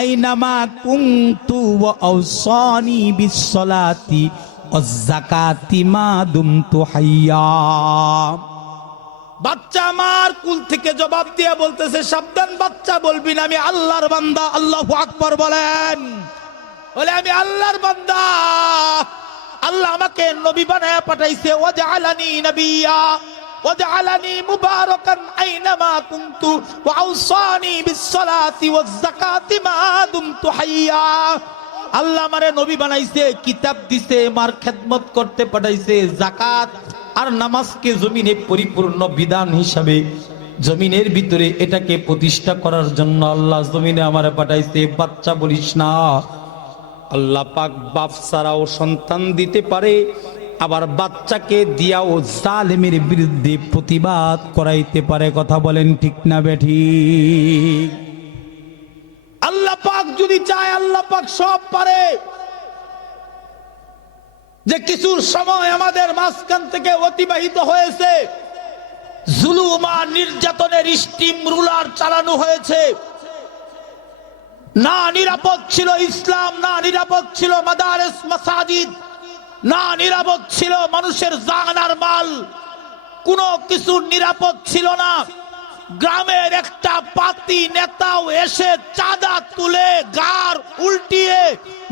আইনামা কুনতু ওয়া আওসানি বিস-সালাতি ওয়াজ-যাকাতি মা দুমতু হাইয়্যা। বাচ্চা আমার কুল থেকে জবাব দিয়ে বলতেছে, সাবধান, বাচ্চা বলবি না, আমি আল্লাহর বান্দা। আল্লাহু আকবার বলেন। বলে আমি আল্লাহর বান্দা, আল্লাহ আমাকে নবী বানায়া পাঠাইছে। ওয়াজআলানি নাবিয়্যা ওয়াজআলানি মুবারাকান আইনামা কুনতু ওয়া আওসানি বিস-সালাতি ওয়াজ-যাকাতি মা দুমতু হাইয়্যা। আল্লাহ আমারে নবী বানাইছে, কিতাব দিছে, মার খেদমত করতে পাঠাইছে, যাকাত আর নামাজকে জমিনে পরিপূর্ণ বিধান হিসাবে জমিনের ভিতরে এটাকে প্রতিষ্ঠা করার জন্য আল্লাহ জমিনে আমারে পাঠাইছে। বাচ্চা বলিস না। আল্লাহ পাক বাপ ছাড়াও সন্তান দিতে পারে, আবার বাচ্চাকে দিয়াও জালেমের বিরুদ্ধে প্রতিবাদ করাইতে পারে। কথা বলেন ঠিক না বেঠিক? আল্লাহ পাক যদি চায়, আল্লাহ পাক সব পারে। যে কিছু সময় আমাদের মাঝখান থেকে অতিবাহিত হয়েছে, জুলুম আর নির্যাতনের স্টিম রুলার চালানো হয়েছে, না নিরাপদ ছিল ইসলাম, না নিরাপদ ছিল মাদারিস মাসাজিদ, না নিরাপদ ছিল মানুষের জান আর মাল, কোনো কিছু নিরাপদ ছিল না। গ্রামের একটা পাতি নেতাও এসে চাঁদা তুলে গার উল্টিয়ে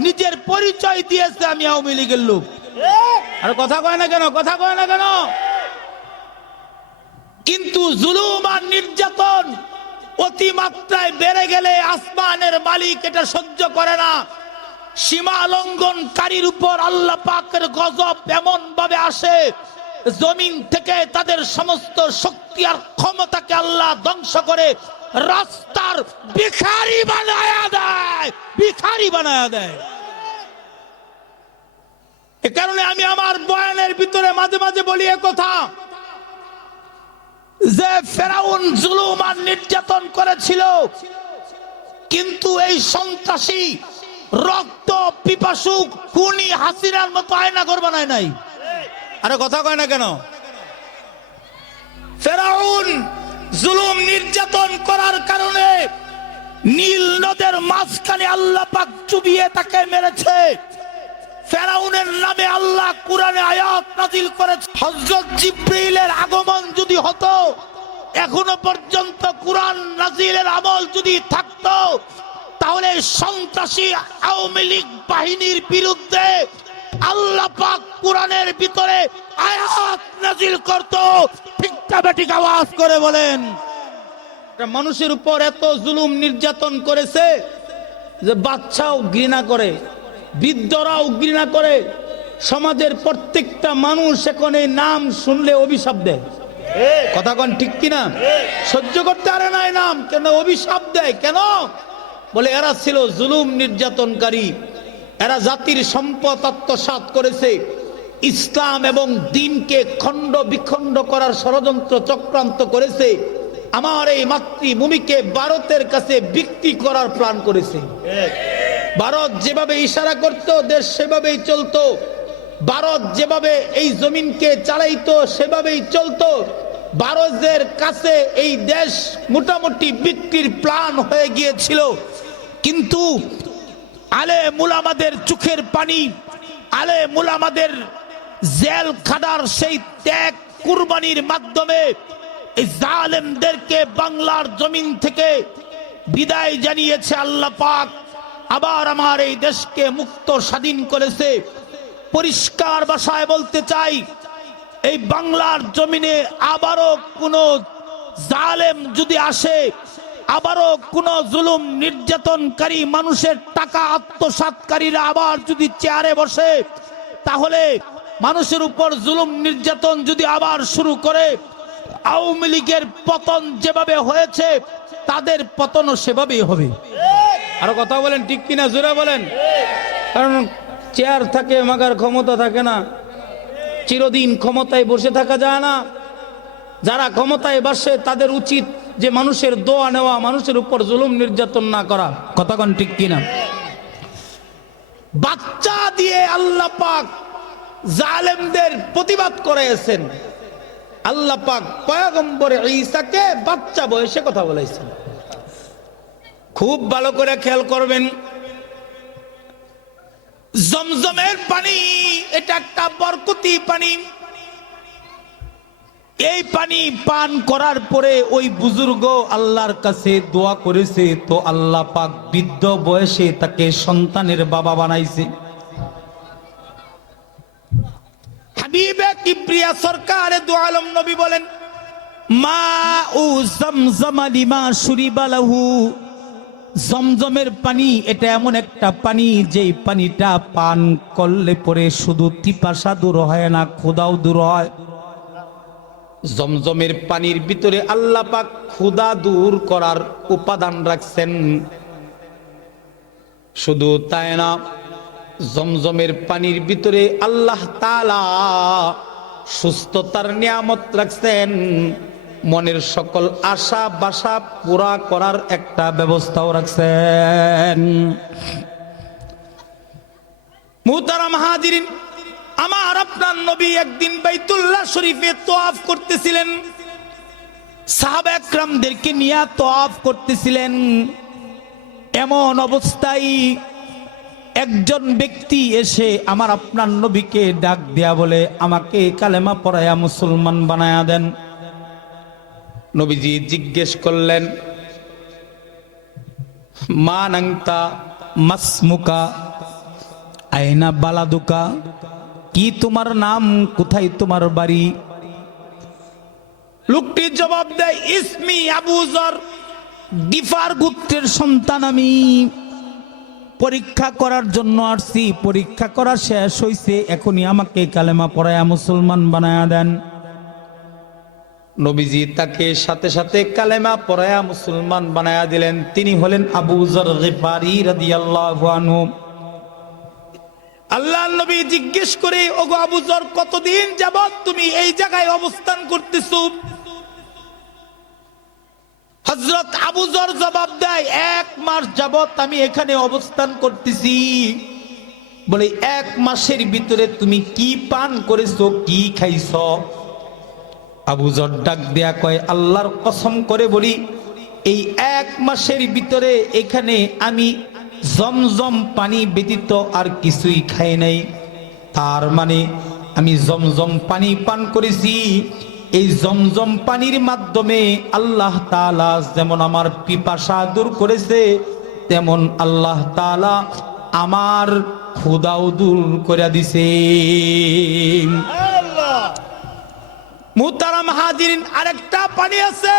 নিজের পরিচয় দিয়েছে আমি আওয়ামী লীগের লোক। আর কথা কয় না কেন, কথা কয় না কেন? কিন্তু জুলুম আর নির্যাতন অতিমাত্রায় বেড়ে গেলে আসমানের মালিক এটা সহ্য করে না। সীমা লঙ্ঘনকারীর উপর আল্লাহ পাকের গজব এমন ভাবে আসে, জমিন থেকে তাদের সমস্ত শক্তি আর ক্ষমতাকে আল্লাহ ধ্বংস করে রাস্তার ভিখারি বানায়া দেয়, ভিখারি বানায়া দেয়। এ কারণে আমি আমার বয়ানের ভিতরে মাঝে মাঝে বলি এ কথা যে ফেরাউন জুলুম আর নির্যাতন করেছিল, কিন্তু এই সন্ত্রাসী রক্ত পিপাসু খুনি হাসিনার মতো আয়নাঘর বানায় নাই। আরে কথা কয় না কেন? ফেরাউন জুলুম নির্যাতন করার কারণে নীল নদের মাঝখানে আল্লাহ পাক চুবিয়ে তাকে মেরেছে। ফেরাউনের নামে আল্লাহ কুরআনে আয়াত নাযিল করেছে। হযরত জিবরাইলের আগমন যদি হতো, এখনো পর্যন্ত কুরআন নাযিলের আমল যদি থাকতো, তাহলে সন্ত্রাসী আওয়ামী লীগ বাহিনীর বিরুদ্ধে আল্লাহ পাক কুরআনের ভিতরে আয়াত নাযিল করত। ঠিকটা বেঠিক আওয়াজ করে বলেন। মানুষের উপর এত জুলুম নির্যাতন করেছে যে বাচ্চাও ঘৃণা করে, বৃদ্ধরাও ঘৃণা করে। সমাজের প্রত্যেকটা মানুষ এখন এই নাম শুনলে অভিশাপ দেয়। কথা কোন ঠিক কিনা? সহ্য করতে পারে না এই নাম, কেন অভিশাপ দেয়? কেন? বলে এরা ছিল জুলুম নির্যাতনকারী, এরা জাতির সম্পদ আত্মসাৎ করেছে, ইসলাম এবং দ্বীনকে খণ্ড বিখণ্ড করার ষড়যন্ত্র চক্রান্ত করেছে, আমার এই মাতৃভূমিকে ভারতের কাছে বিক্রি করার প্ল্যান করেছে। ভারত যেভাবে ইশারা করত দেশ সেভাবেই চলতো, ভারত যেভাবে এই জমিনকে চালাইতো সেভাবেই চলতো। ভারতের কাছে এই দেশ মোটামুটি বিক্রির প্ল্যান হয়ে গিয়েছিল। কিন্তু আলেম উলামাদের চোখের পানি, আলেম উলামাদের জেল খাটার সেই ত্যাগ কুরবানির মাধ্যমে এই জালেমদেরকে বাংলার জমিন থেকে বিদায় জানিয়েছে আল্লাহ পাক। আবার আমার এই দেশকে মুক্ত স্বাধীন করেছে। পরিষ্কার ভাষায় বলতে চাই, এই বাংলার জমিনে আবারও কোনো জালেম যদি আসে, আবারও কোনো জুলুম নির্যাতনকারী মানুষের টাকা আত্মসাৎকারীরা আবার যদি চেয়ারে বসে, তাহলে মানুষের উপর জুলুম নির্যাতন যদি আবার শুরু করে, আওয়ামী লীগের পতন যেভাবে হয়েছে তাদের পতনও সেভাবেই হবে। আরো কথা বলেন ঠিক কিনা? জোরে বলেন। কারণ চেয়ার থাকে মাগার ক্ষমতা থাকে না, চিরদিন ক্ষমতায় বসে থাকা যায় না। যারা ক্ষমতায় বসে তাদের উচিত যে মানুষের দোয়া নেওয়া, মানুষের উপর জুলুম নির্যাতন না করা। কথা কোন ঠিক কিনা? বাচ্চা দিয়ে আল্লাহ পাক জালেমদের প্রতিবাদ করেছেন। আল্লাহ পাক পয়গম্বর ঈসাকে বাচ্চা বয়সে কথা বলেছেন। খুব ভালো করে খেয়াল করবেন, জমজমের পানি এটা একটা বরকতি পানি। এই পানি পান করার পরে ওই বুজুর্গ আল্লাহর কাছে দোয়া করেছে, তো আল্লাহ পাক বৃদ্ধ বয়সে তাকে সন্তানের বাবা বানাইছে। হাবিবে কিবরিয়া সরকারে দু আলম নবী বলেন, মা উ জমজম লিমা শুরিবা লাহু, জমজমের পানি এটা এমন একটা পানি যেই পানিটা পান করলে পরে শুধু পিপাসা দূর হয় না, ক্ষুধাও দূর হয়। জমজমের পানির ভিতরে আল্লাহ পাক ক্ষুধা দূর করার উপাদান রাখছেন। শুধু তাই না, জমজমের পানির ভিতরে আল্লাহ তাআলা সুস্থতার নিয়ামত রাখছেন, মনের সকল আশা বাসা পুরা করার একটা ব্যবস্থাও রাখছেন। মুহতারাম হাজিরিন, আমার আপনার নবী একদিন বাইতুল্লাহ শরীফে তোয়াফ করতেছিলেন, সাহাবা একরামদেরকে নিয়ে তোয়াফ করতেছিলেন। এমন অবস্থায় একজন ব্যক্তি এসে আমার আপনার নবীকে ডাক দেয়া বলে, আমাকে কালেমা পড়ায়া মুসলমান বানায়া দেন। নবীজি জিজ্ঞেস করলেন, মা নাংতা মাসমুকা আয়না বালাদুকা, কি তোমার নাম, কোথায় তোমার বাড়ি? লোকটি জবাব দেয়, ইসমি আবু যর, গিফার গোত্রের সন্তান আমি। পরীক্ষা করার জন্য আসছি, পরীক্ষা করা শেষ হইছে, এখনই আমাকে কালেমা পড়ায়া মুসলমান বানায়া দেন। নবীজি তাকে সাথে সাথে কালেমা পড়ায়া মুসলমান বানায়া দিলেন। তিনি হলেন আবু যর গিফারি রাদিয়াল্লাহু আনহু। আল্লাহর নবী জিজ্ঞেস করে, ওগো আবু যর, কতদিন যাবত তুমি এই জায়গায় অবস্থান করতেছো? হযরত আবু যর জবাব দেয়, 1 মাস যাবত আমি এখানে অবস্থান করতেছি। বলে, 1 মাসের ভিতরে তুমি কি পান করেছো, কি খাইছো? আবু যর ডাক দেয়া কয়, আল্লাহর কসম করে বলি, এই 1 মাসের ভিতরে এখানে আমি জমজম পানি ব্যতীত আর কিছুই খাই নাই। তার মানে আমি জমজম পানি পান করেছি। এই জমজম পানির মাধ্যমে আল্লাহ তাআলা যেমন আমার পিপাসা দূর করেছে, তেমন আল্লাহ তাআলা আমার ক্ষুধাও দূর করে দিছে। মুহতারাম হাজিরিন, আরেকটা পানি আছে,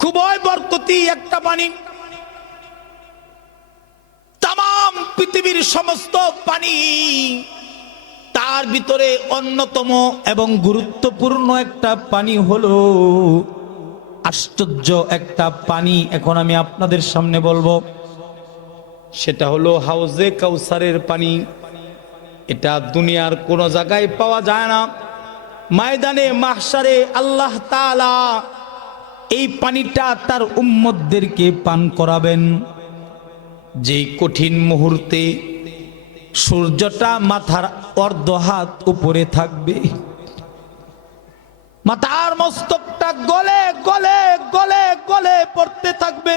খুবই বরকতি একটা পানি। তাম পৃথিবীর সমস্ত পানি, তার ভিতরে অন্যতম এবং গুরুত্বপূর্ণ একটা পানি হলো, আশ্চর্য একটা পানি এখন আমি আপনাদের সামনে বলবো। সেটা হলো হাউজে কাউসারের পানি। এটা দুনিয়ার কোনো জায়গায় পাওয়া যায় না। ময়দানে মাহশারে আল্লাহ তাআলা এই পানিটা তার উম্মতদেরকে পান করাবেন। যে কঠিন মুহূর্তে সূর্যটা মাথার অর্ধ হাত উপরে থাকবে, মাথার মস্তকটা গলে গলে গলে গলে পড়তে থাকবে,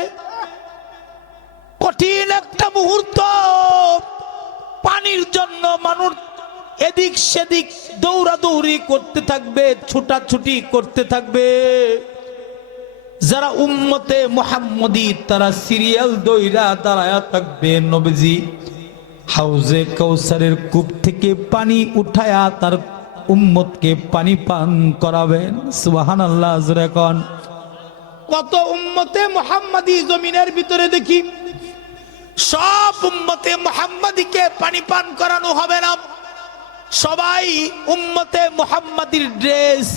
কঠিন একটা মুহূর্ত। পানির জন্য মানুষ এদিক সেদিক দৌড়াদৌড়ি করতে থাকবে, ছুটাছুটি করতে থাকবে। যারা উম্মতে মুহাম্মদী তারা সিরিয়াল দইরা দাঁড়ায়া থাকবে। নবীজি হাউজে কাউসারের কূপ থেকে পানি উঠায়া তার উম্মতকে পানি পান করাবেন। সুবহানাল্লাহ। জোরে কোন। কত উম্মতে মুহাম্মদী জমিনের ভিতরে দেখি, সব উম্মতে মুহাম্মদীকে পানি পান করানো হবে না। সবাই উম্মতে মুহাম্মদীর ড্রেস,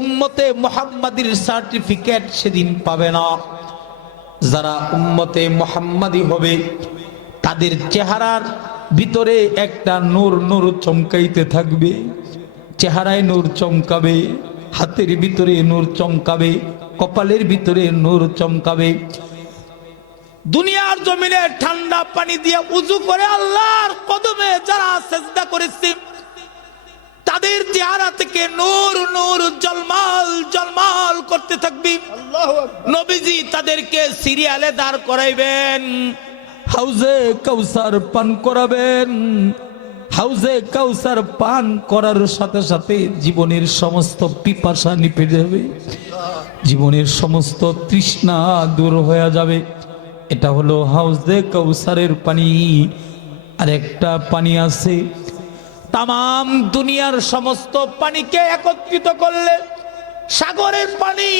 উম্মতে মুহাম্মদীর সার্টিফিকেট সেদিন পাবে না। যারা উম্মতে মুহাম্মদী হবে তাদের চেহারার ভিতরে একটা নূর নূর চমকাইতে থাকবে। চেহারায় নূর চমকাবে, হাতের ভিতরে নূর চমকাবে, কপালের ভিতরে নূর চমকাবে। দুনিয়ার জমিনে ঠান্ডা পানি দিয়ে উযু করে আল্লাহর কদমে যারা সিজদা করেছে, তাদের চেহারা থেকে নূর নূর জলমাল জলমাল করতে থাকবে। আল্লাহু আকবার। নবীজি তাদেরকে সিরিয়ালে দাঁড় করাইবেন, হাউজে কাউসার পান করাবেন। হাউজে কাউসার পান করার সাথে সাথে জীবনের সমস্ত পিপাসা নিভে যাবে, জীবনের সমস্ত তৃষ্ণা দূর হয়ে যাবে। এটা হলো হাউজে কাউসারের পানি। আর একটা পানি আছে, তাম দুনিয়ার সমস্ত পানিকে একত্রিত করলে, সাগরের পানি,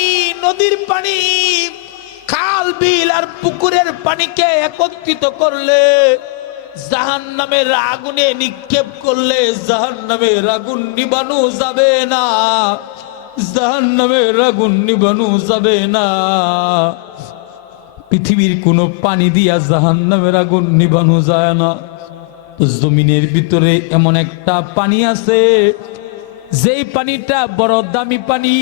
নদীর পানি, খাল বিল আর পুকুরের পানিকে একত্রিত করলে, জাহান্নামের আগুনে নিক্ষেপ করলে জাহান্নামের আগুন নিবানো যাবে না, জাহান্নামের আগুন নিবানো যাবে না। পৃথিবীর কোনো পানি দিয়া জাহান্নামের আগুন নিবানো যায় না। তো জমিনের ভিতরে এমন একটা পানি আছে, যেই পানিটা বড় দামি পানি।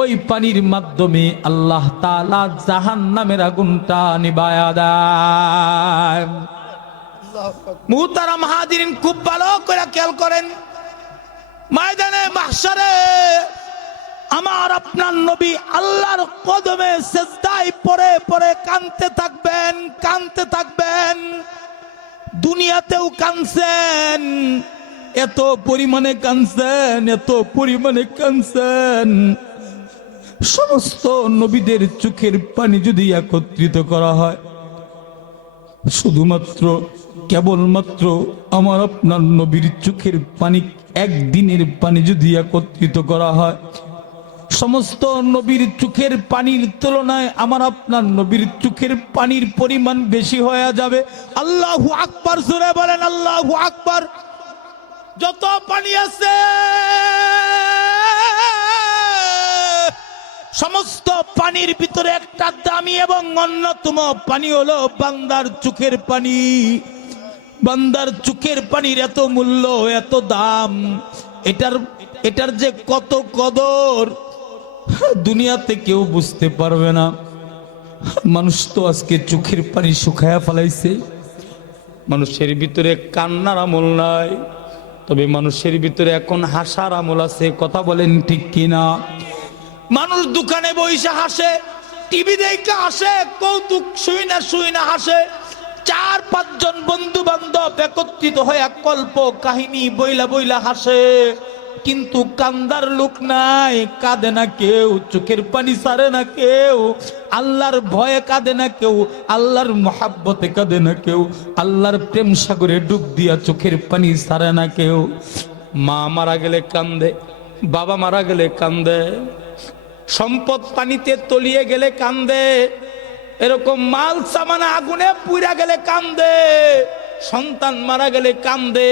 ওই পানির মাধ্যমে আল্লাহ তাআলা জাহান্নামের আগুনটা নিভায়া দেয়। মুহতারাম হাজিরিন, খুব ভালো করে খেয়াল করেন। ময়দানে মাহশারে আমার আপনার নবী আল্লাহর কদমে সিজদায় পড়ে পড়ে কাঁদতে থাকবেন, কাঁদতে থাকবেন। দুনিয়াতেও কাঁদছেন, এত পরিমাণে কাঁদছেন, এত পরিমাণে কাঁদছেন। সমস্ত নবীদের চোখের পানি যদি একত্রিত করা হয়, শুধুমাত্র কেবলমাত্র আমার আপনার নবীর চোখের পানি, একদিনের পানি যদি একত্রিত করা হয়, সমস্ত নবীর চোখের পানির তুলনায় আমার আপনার নবীর চোখের পানির পরিমাণ বেশি হয়ে যাবে। আল্লাহু আকবার, জোরে বলেন আল্লাহু আকবার। যত পানি আছে সমস্ত পানির ভিতরে একটা দামি এবং অন্যতম পানি হলো বান্দার চোখের পানি। বান্দার চোখের পানির এত মূল্য, এত দাম, এটার যে কত কদর দুনিয়াতে কেউ বুঝতে পারবে না। মানুষ তো আজকে চোখের পানি শুকায়া ফেলাইছে। মানুষের ভিতরে কান্নার আমল নাই, তবে মানুষের ভিতরে এখন হাসার আমল আছে। কথা বলেন ঠিক কিনা? মানুষ দোকানে বইসা হাসে, টিভি দেখে হাসে, কৌতুক শুই না হাসে। 4-5 জন বন্ধু বান্ধব একত্রিত হয়ে গল্প কাহিনী বইলা বইলা হাসে, কিন্তু কান্দার লোক নাই, কাঁদে না কেউ, চোখের পানি ছাড়ে না কেউ, আল্লাহর ভয়ে কাঁদে না কেউ, আল্লাহর মহাব্বতে কাঁদে না কেউ, আল্লাহর প্রেম সাগরে ডুব দিয়া চোখের পানি ছাড়ে না কেউ। মা মারা গেলে কান্দে, বাবা মারা গেলে কান্দে, সম্পদ পানিতে তলিয়ে গেলে কান্দে, এরকম মাল সামানা আগুনে পুড়া গেলে কান্দে, সন্তান মারা গেলে কান্দে।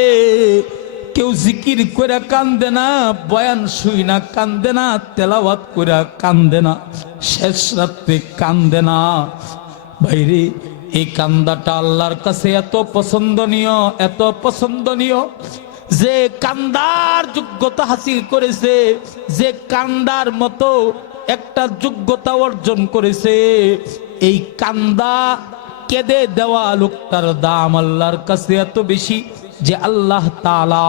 কেউ জিকির করে কান্দে না, বয়ান শুই না কান্দে না, তেলাওয়াত করে কান্দে না, শেষ রাত্রে কান্দে না। ভাইরে, এই কান্দাটা আল্লাহর কাছে এত পছন্দনীয়, এত পছন্দনীয়, যে কান্দার যোগ্যতা হাসিল করেছে, যে কান্দার মতো একটা যোগ্যতা অর্জন করেছে, এই কান্দা কেঁদে দেওয়া লোকটার দাম আল্লাহর কাছে এত বেশি যে আল্লাহ তাআলা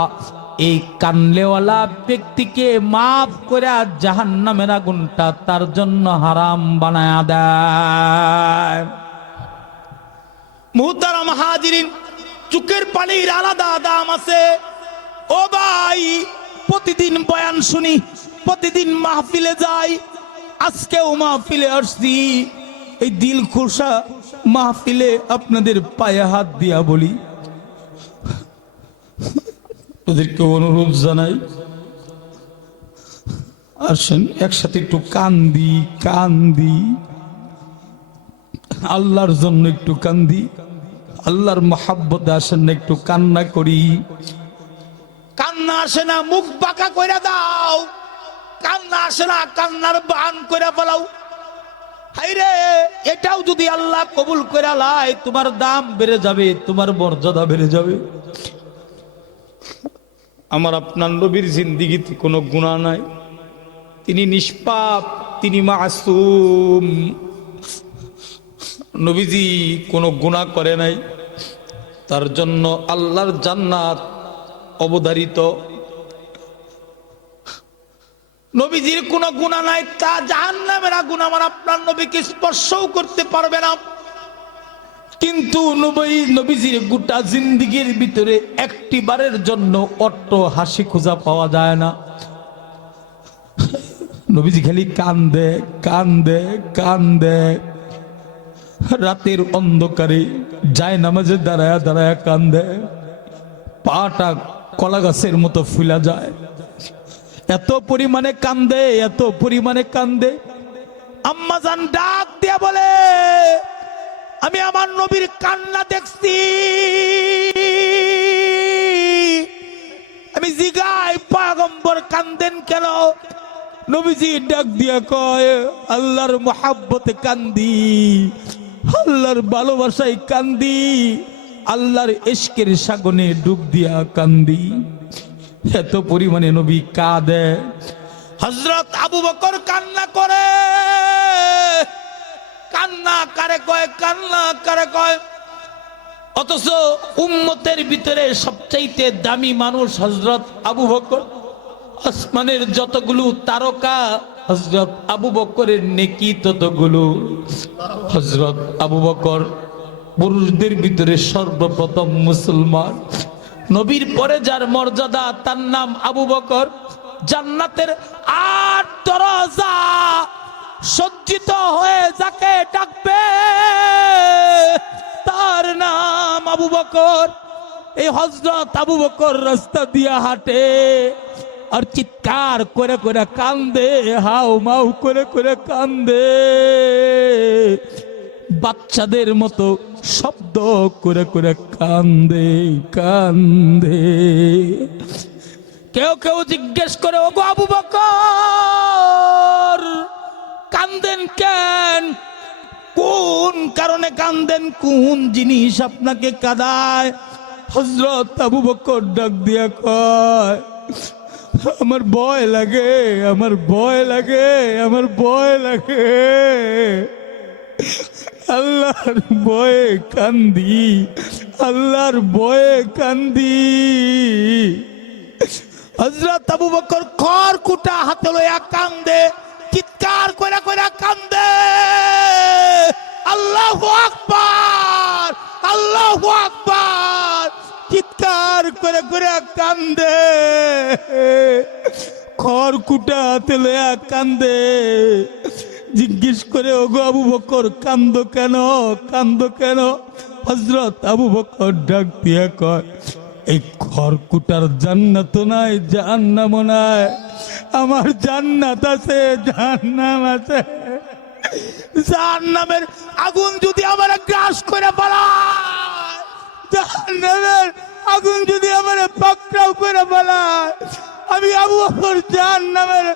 এই কানলেওয়ালা ব্যক্তিকে মাফ করে জাহান্নামের আগুনটা তার জন্য হারাম বানায়া দেয়। মুহতারাম হাজিরিন, চোখের পানির আলাদা দাম আছে। ও ভাই, প্রতিদিন বয়ান শুনি, প্রতিদিন মাহফিলে যাই, আজকেও মাহফিলে আসছি। এই দিল খুশা মাহফিলে আপনাদের পায়ে হাত দিয়া বলি, ওদেরকে অনুরোধ জানাই, আসেন একসাথে একটু কান্দি, কান্দি আল্লাহর জন্য, একটু কান্দি, আল্লাহর মহাব্বতে আসেন না, একটু কান্না করি। কান্না আসে না, মুখ বাঁকা করে দাও। কান্না আসে না, কান্নার বান করে ফেলাও। হাইরে, এটাও যদি আল্লাহ কবুল করে লাই, তোমার দাম বেড়ে যাবে, তোমার মর্যাদা বেড়ে যাবে। আমার আপনার নবীর জিন্দিগিতে কোনো গুনাহ নাই, তিনি নিষ্পাপ, তিনি মাসুম। নবীজি কোনো গুনাহ করে নাই, তার জন্য আল্লাহর জান্নাত অবধারিত। নবীজির কোনো গুনাহ নাই, তা জাহান্নামের আগুন আমার আপনার নবীকে স্পর্শও করতে পারবে না। কিন্তু নবীজির গোটা জিন্দিগির ভিতরে একটি বারের জন্য অট্ট হাসি খোঁজা পাওয়া যায় না। নবীজি খালি কান্দে, কান্দে, কান্দে। রাতের অন্ধকারে যায় নামাজে দাঁড়ায়া দাঁড়ায়া কান্দে, পাটা কলা গাছের মতো ফুলা যায়, এত পরিমাণে কান্দে, এত পরিমাণে কান্দে। আম্মা জান ডাক দিয়ে বলে, আমি আমার নবীর কান্না দেখছি। আমি জিগাই, পয়গম্বর কান্দেন কেন? নবীজি ডাক দিয়া কয়, আল্লাহর মহাব্বতে কান্দি, আল্লাহর ভালোবাসায় কান্দি, আল্লাহর ইশকের সাগরে ডুব দিয়া কান্দি। এত পরিমাণে নবী কাঁদে। হযরত আবু বকর কান্না করে। কান্না কারে কয়, কান্না কারে কয়? অথচ উম্মতের ভিতরে সবচাইতে দামি মানুষ হযরত আবু বকর। আসমানের যতগুলো তারকা হযরত আবু বকরের নেকি ততগুলো। হযরত আবু বকর পুরুষদের ভিতরে সর্বপ্রথম মুসলমান। নবীর পরে যার মর্যাদা তার নাম আবু বকর। জান্নাতের 8 দরজা সজ্জিত হয়ে যাকে ডাকবে তার নাম আবু বকর। এই হযরত আবু বকর রাস্তা দিয়া হাঁটে আর চিৎকার করে করে কান্দে, হাউ মাউ করে করে কান্দে, বাচ্চাদের মতো শব্দ করে করে কান্দে কান্দে। কেউ কেউ জিজ্ঞেস করে, ওগো আবু বকর কান্দেন কেন? কোন কারণে কান্দেন? কোন জিনিস আপনাকে কাঁদায়? হযরত আবু বকর ডাক দিয়া কয়, আমার ভয় লাগে, আমার ভয় লাগে, আমার ভয় লাগে, আল্লাহর ভয়ে কান্দি, আল্লাহর ভয়ে কান্দি। হযরত আবু বকর খড়কুটা হাতে লইয়া কান্দে, চিৎকার কইরা কইরা কান্দে, আল্লাহু আকবার, আল্লাহু আকবার, চিৎকার করে করে কান্দে, খড়কুটা হাতে লইয়া কান্দে। জিজ্ঞেস করে, ওগো আবু বকর কান্দো কেন, কান্দো কেন? হযরত আবু বকর ডাক দিয়া কয়, এই খড়কুটার জান্নাত নাই, জাহান্নাম নাই। আমার জান্নাত আছে, জাহান্নাম আছে। জাহান্নামের আগুন যদি আমার গ্রাস করে ফেলায়, জাহান্নামের আগুন যদি আমার পাকড়াও করে ফেলায়, আমি আবু বকর জাহান্নামের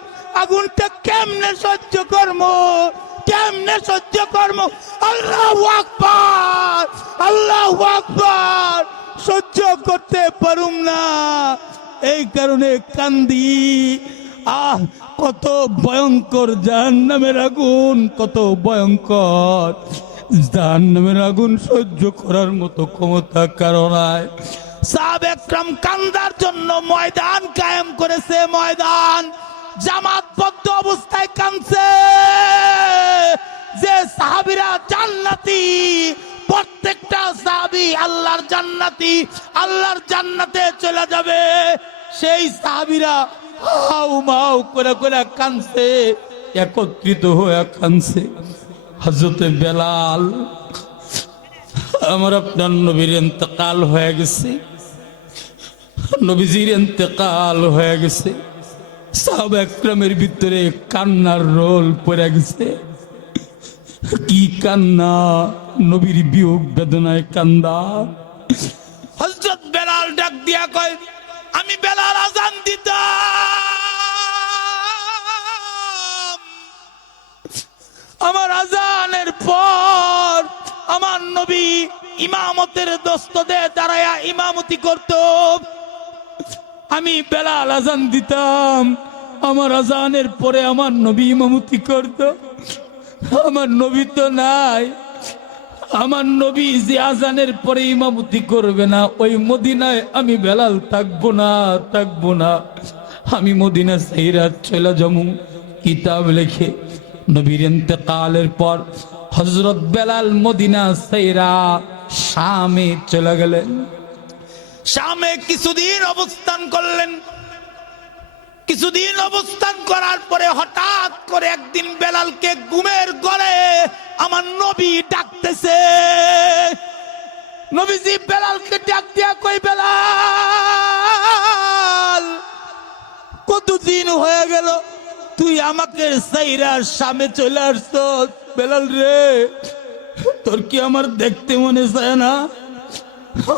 আগুনটা কেমনে সহ্য করবো, কেমনে সহ্য করবো? আল্লাহু আকবার, আল্লাহু আকবার, সহ্য করতে পারুম না, এই কারণে কান্দি। আহ, কত ভয়ঙ্কর জাহান্নামের আগুন, কত ভয়ঙ্কর জাহান্নামের আগুন, সহ্য করার মতো ক্ষমতা কারো নাই। সাহাবে একরাম কান্দার জন্য ময়দান কায়েম করেছে, ময়দান জামাতবদ্ধ অবস্থায় কাঁদছে। যে সাহাবীরা জান্নাতি, প্রত্যেকটা সাহাবী আল্লাহর জান্নাতি, আল্লাহর জান্নাতে চলে যাবে, সেই সাহাবীরা হাউ মাউ করে করে কাঁদছে, একত্রিত হয়ে কাঁদছে। হযরতে বেলাল, আমার আপনার নবীর ইন্তেকাল হয়ে গেছে, নবীজির ইন্তেকাল হয়ে গেছে। সাহাবা একরামের ভিতরে কান্নার রোল পড়ে গেছে। কি কান্না, নবীর বিয়োগ বেদনায় কান্দা। হযরত বেলাল ডাক দিয়া কয়, আমি বেলাল আজান দিতাম, আমার আজানের পর আমার নবী ইমামতের দস্তদে দাঁড়ায়া ইমামতি করত, আমি বেলাল আজান দিতাম, আমার আজানের পরে আমার নবী ইমামতি করত। আমার নবী তো নাই, আমার নবী যে আজানের পরে ইমামতি করবে না, ওই মদিনায় আমি বেলাল থাকবো না, থাকবো না, আমি মদিনা সাইরা চলে যাবো। কিতাব লেখে নবীর ইন্তেকালের পর হযরত বেলাল মদিনা সাইরা শামে চলে গেলেন। শামে কিছুদিন অবস্থান করলেন। কিছুদিন অবস্থান করার পরে হঠাৎ করে একদিন বেলালকে ঘুমের ঘরে আমার নবী ডাকতেছে। নবীজি বেলালকে ডাক দিয়া কই, বেলাল কতদিন হয়ে গেল তুই আমাকে সাইরা শামে চলে আসছস? বেলাল রে, তোর কি আমার দেখতে মনে চায় না?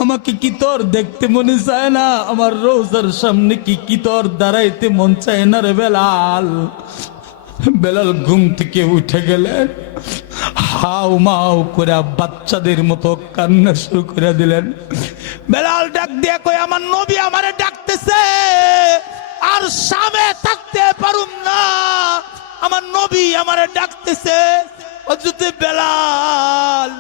আমাকে কি তোর দেখতে মনে চায় না? আমার রোজার সামনে কি তোর দাঁড়াইতে মন চায় না রে বেলাল? বেলাল ঘুম থেকে উঠে গেলেন, হাউ মাউ করে বাচ্চাদের মতো কান্না শুরু করে দিলেন। বেলাল ডাক দিয়ে কই, আমার নবী আমারে ডাকতেছে, আর শামে থাকতে পারুম না, আমার নবী আমারে ডাকতেছে। হযরতে বেলাল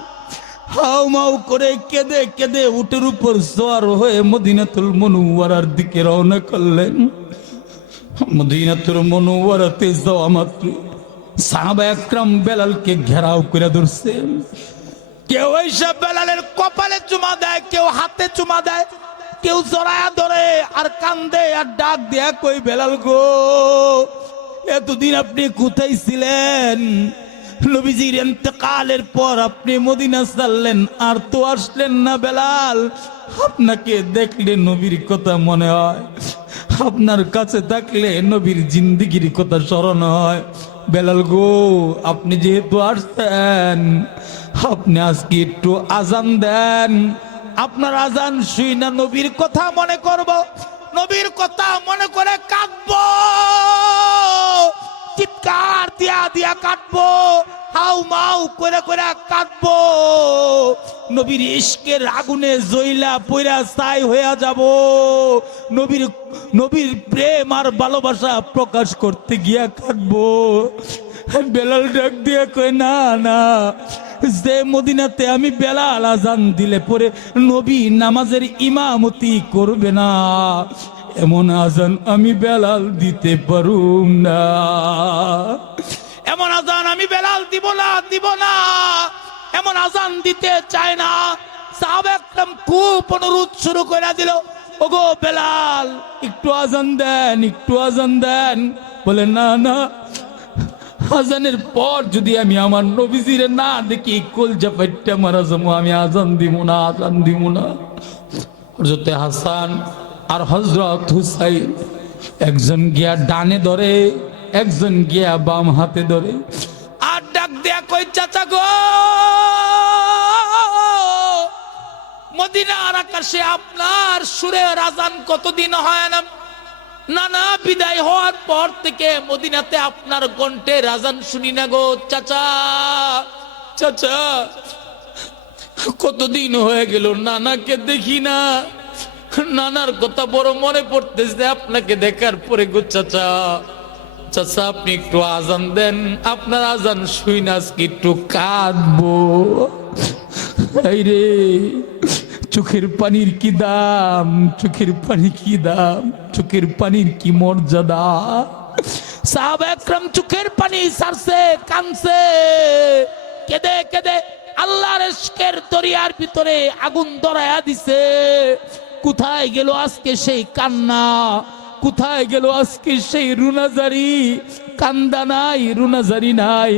হাউ মাউ করে কেঁদে কেঁদে উটের উপর সওয়ার হয়ে মদিনাতুল মুনওয়ারার দিকে রওনা করলেন। মদিনাতুল মুনাওয়ারাতে যাওয়া মাত্র সাহাবা একরাম বেলালকে ঘেরাও করে ধরছে। কেউ এইসব বেলালের কপালে চুমা দেয়, কেউ হাতে চুমা দেয়, কেউ জড়ায়া ধরে আর কান্দে আর ডাক দেয়া, কই বেলাল গো, এতদিন আপনি কোথায় ছিলেন? নবীজির ইন্তেকালের পর আপনি মদিনা ছাড়লেন, আর তো আসলেন না বেলাল। আপনাকে দেখলে নবীর কথা মনে হয়, আপনার কাছে থাকলে নবীর জিন্দেগির কথা স্মরণ হয়। বেলাল গো, আপনি যেহেতু আসছেন, আপনি আজকে একটু আজান দেন। আপনার আজান শুই না নবীর কথা মনে করব, নবীর কথা মনে করে কাঁদবো, চিৎকার দিয়া দিয়া কাঁদবো, হাউ মাউ করে করে কাঁদবো, নবীর ইশকের আগুনে জ্বইলা পইরা ছাই হইয়া যাব। নবীর প্রেম আর ভালোবাসা প্রকাশ করতে গিয়া কাঁদবো। বেলাল ডাক দিয়া কই, না না, যে মদিনাতে আমি বেলাল আজান দিলে পরে নবী নামাজের ইমামতি করবে না, এমন আজান আমি বেলাল দিতে পারুম না, এমন আজান আমি বেলাল দিব না, দিব না, এমন আজান দিতে চায় না। সাহাবা একদম খুব অনুরোধ শুরু করে দিল, ওগো বেলাল একটু আজান দেন, একটু আজান দেন। বলে না না, আজানের পর যদি আমি আমার নবীজিরে না দেখি কলজা ফাইট্টা মারা যাবো, আমি আজান দিব না, আজান দিব না। হযরত হাসান আর হযরত হুসাইন একজন গিয়া ডানে ধরে, একজন গিয়া বাম হাতে ধরে, আর ডাক দেয়া কই, চাচা গো, মদিনার আকাশে আপনার সুরের আজান কতদিন হয় না? নানা বিদায় হওয়ার পর থেকে মদিনাতে আপনার কণ্ঠে আজান শুনি না গো চাচা, চাচা কতদিন হয়ে গেল নানাকে দেখি না, নানার কথা বড় মনে পড়তেছে আপনাকে দেখার পরে গো চাচা। চাচা আপনি একটু আজান দেন, আপনার আজান শুই না আজকে একটু কাঁদবো। এই রে, চোখের পানির কি দাম, চোখের পানি কি দাম, চোখের পানির কি মর্যাদা। সাহাবা একরাম চোখের পানি ছাড়ছে, কাঁদছে, কেঁদে কেঁদে আল্লাহর ইশকের দরিয়ার ভিতরে আগুন ধরায়া দিছে। কোথায় গেল আজকে সেই কান্না, কোথায় গেল আজকে সেই রুনাজারি? কান্দা নাই, রুনাজারি নাই,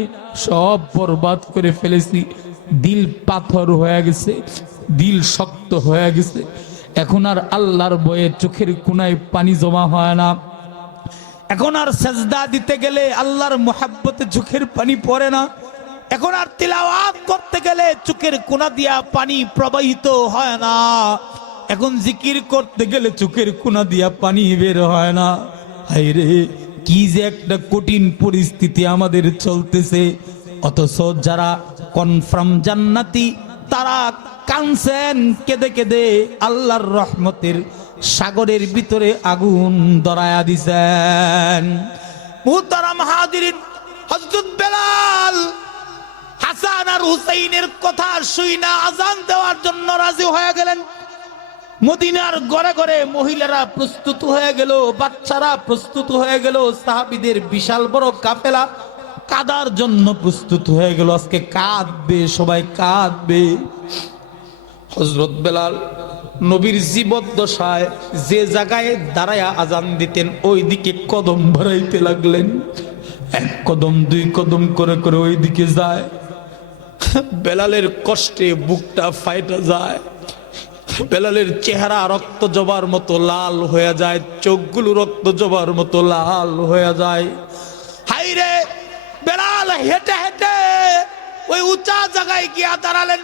সব বরবাদ করে ফেলেছি। দিল পাথর হয়ে গেছে, দিল শক্ত হয়ে গেছে। এখন আর আল্লাহর ভয়ে চোখের কোনায় পানি জমা হয় না। এখন আর সেজদা দিতে গেলে আল্লাহর মুহাব্বতে চোখের পানি পড়ে না। এখন আর তিলাওয়াত করতে গেলে চোখের কোনা দিয়া পানি প্রবাহিত হয় না। এখন জিকির করতে গেলে চোখের কোনা দিয়া পানি বের হয় না। হায়রে, কি যে একটা কঠিন পরিস্থিতি আমাদের চলতেছে। অথচ যারা কনফার্ম জান্নাতি তারা কাঁদছেন কেঁদে কেঁদে, আল্লাহর রহমতের সাগরের ভিতরে আগুন ধরায়া দিছেন। মুহতারাম হাজিরিন, হযরত বেলাল হাসান আর হুসাইনের কথা শুই না আজান দেওয়ার জন্য রাজি হয়ে গেলেন। মদিনার ঘরে ঘরে মহিলারা প্রস্তুত হয়ে গেল, বাচ্চারা প্রস্তুত হয়ে গেল, সাহাবীদের বিশাল বড় কাফেলা কাদার জন্য প্রস্তুত হয়ে গেল। আজকে কাঁদবে, সবাই কাঁদবে। হযরত বেলাল নবীর জীবদ্দশায় যে জায়গায় দাঁড়ায়া আজান দিতেন ওই দিকে কদম বাড়াইতে লাগলেন। এক কদম দুই কদম করে করে ওই দিকে যায়। বেলালের কষ্টে বুকটা ফাইটা যায়। বেলালের চেহারা রক্ত জবার মতো লাল হয়ে যায়, চোখগুলো রক্ত জবার মতো লাল হয়ে যায়। হাইরে, বেলাল হেঁটে হেঁটে ওই উঁচা জায়গায় গিয়া দাঁড়ালেন।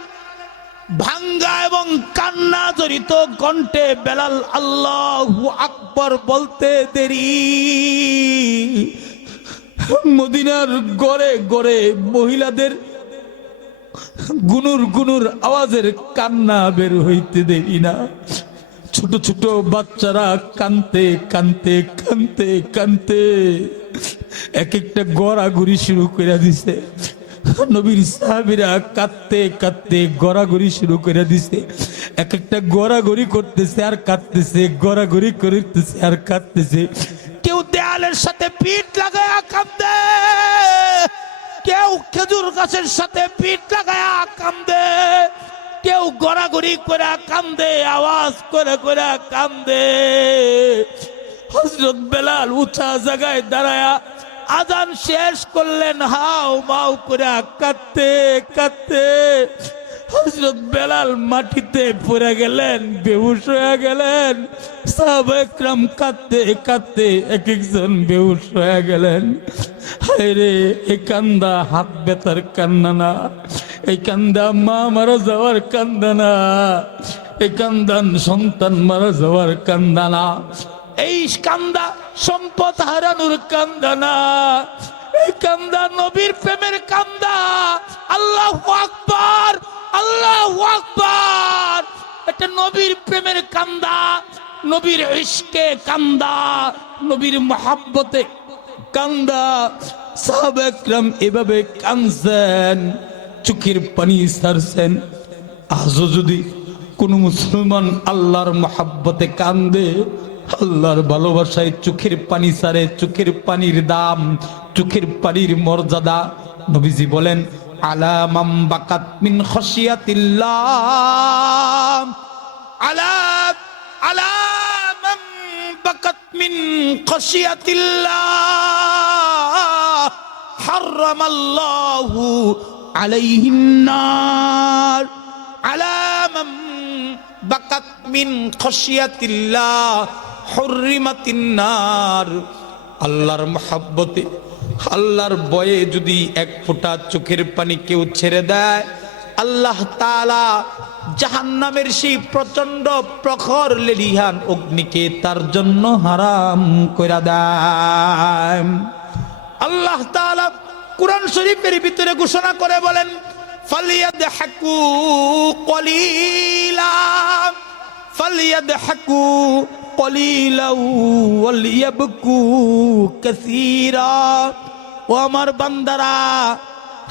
ভাঙ্গা এবং কান্না জড়িত কণ্ঠে বেলাল আল্লাহু আকবার বলতে দেরি। মদিনার গড়ে গড়ে মহিলাদের গুনুর গুনুর আওয়াজের কান্না বের হইতে দেরি না। ছোট ছোট বাচ্চারা কানতে কানতে কানতে কানতে এক একটা গড়াগড়ি শুরু করে দিছে। নবীর সাহাবীরা কাঁদতে কাঁদতে গড়াগড়ি শুরু করে দিছে। এক একটা গড়াগড়ি করতেছে আর কাঁদতেছে, গড়াগড়ি করতেছে আর কাঁদতেছে। কেউ দেয়ালের পেটের সাথে পিঠ লাগায়া কান্দে, কেউ খেজুর গাছের সাথে পিঠ লাগায়া কান্দে, কেউ গড়াগড়ি করে কান্দে, আওয়াজ করে করে কান্দে। হযরত বেলাল উঁচা জায়গায় দাঁড়ায়া আজান শেষ করলেন, হাও মাও করে কাঁদতে কাঁদতে হযরত বেলাল মাটিতে পড়ে গেলেন, বেহুশ হয়ে গেলেন। সাহাবা একরাম কাঁদতে কাঁদতে এক একজন বেহুশ হয়ে গেলেন। হায় রে, এই কান্দা হাত ব্যথার কান্না না, এই কান্দা মা মারা যাওয়ার কান্দা না, এই কান্দান সন্তান মারা যাওয়ার কান্দা না, এই কান্দা সম্পদ হারানোর কান্দা না, এই কান্দা নবীর প্রেমের কান্দা। আল্লাহু আকবার, আল্লাহু আকবার। এটা নবীর প্রেমের কান্দা, নবীর ইশকে কান্দা, নবীর মহাব্বতে কান্দা। সাহাবা একরাম এভাবে কাঁদছেন, চোখের পানি ছাড়ছেন। আজও যদি কোন মুসলমান আল্লাহর মহাব্বতে কান্দে, আল্লাহর ভালোবাসায় চোখের পানি ছাড়ে, চোখের পানির দাম, চোখের পানির মর্যাদা নবীজি বলেন, আলা মাম বাকাত মিন খাশিয়াতিল্লাহ, আলা আলা মাম বাকাত মিন খাশিয়াতিল্লাহ হারামাল্লাহু আলাইহিন নার, আলা মাম বাকাত মিন খাশিয়াতিল্লাহ হুররিমাতিন নার। আল্লাহর মহব্বতে, আল্লাহর ভয়ে যদি এক ফোঁটা চোখের পানি কেউ ছেড়ে দেয়, আল্লাহ তাআলা জাহান্নামের সেই প্রচন্ড প্রখর লেলিহান অগ্নিকে তার জন্য হারাম কইরা দেয়। আল্লাহ তাআলা কুরআন শরীফের ভিতরে ঘোষণা করে বলেন, ফালিয়াদহাকু কলিলা, ফালিয়াদহাকু কলিলা ওয়ালিয়াবকু কাসীরা। ও আমার বান্দারা,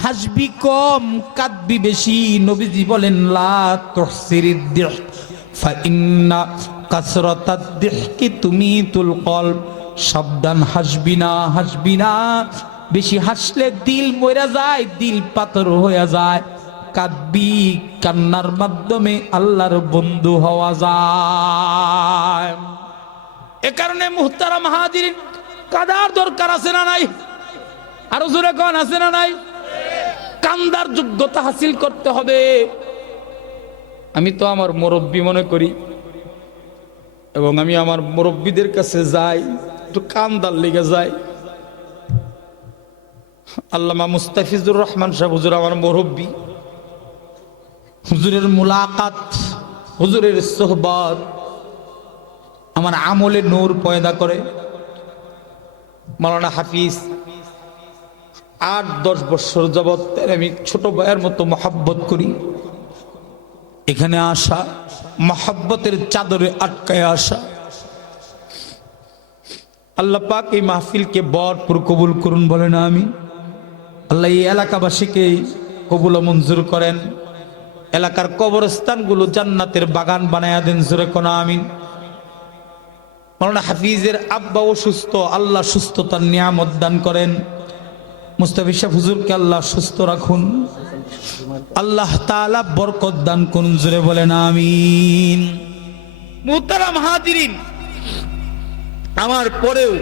হাসবি কম, কাঁদবি বেশি। নবীজি বলেন, লা তুহসিরিদ দিহক ফাইন্না কাসরাতাদ দিহকি তুমিতুল কলব। সাবধান, হাসবি না, হাসবি না। বেশি হাসলে দিল মরে যায়, দিল পাথর হয়ে যায়। কাঁদবি, কান্নার মাধ্যমে আল্লাহর বন্ধু হওয়া যায়। এ কারণে মুহতারাম হাজিরিন, কাদার দরকার আছে না নাই? আরো জোরে কোন আছে না নাই? কান্দার যোগ্যতা হাসিল করতে হবে। আমি তো আমার মুরব্বী মনে করি, এবং আমি আমার মুরব্বীদের কাছে যাই, একটু কান্দার লেগে যাই। আল্লামা মুস্তাফিজুর রহমান সাহেব হুজুর আমার মুরব্বী। হুজুরের মুলাকাত, হুজুরের সোহবত আমার আমলে নূর পয়দা করে। মাওলানা হাফিজ 8-10 বছর যাবৎ আমি ছোট ভাইয়ের মতো মহাব্বত করি। এখানে আসা, মহাব্বতের চাদরে আটকায় আসা। আল্লাহ পাক এই মাহফিলকে ভরপুর কবুল করুন, বলে না আমি। আল্লাহ এই এলাকাবাসীকে কবুল মঞ্জুর করেন। এলাকার কবরস্থানগুলো জান্নাতের বাগান বানায়া দেন, জোরে কোন আমিন। মাওলানা হাফিজের আব্বা অসুস্থ, আল্লাহ সুস্থতার নিয়ামত দান করেন। মুস্তাফিজ সাহেব হুজুরকে আল্লাহ সুস্থ রাখুন, আল্লাহ তাআলা বরকত দান করুন, জোরে বলেন আমিন। মুহতারাম হাজিরিন, আমার পরেও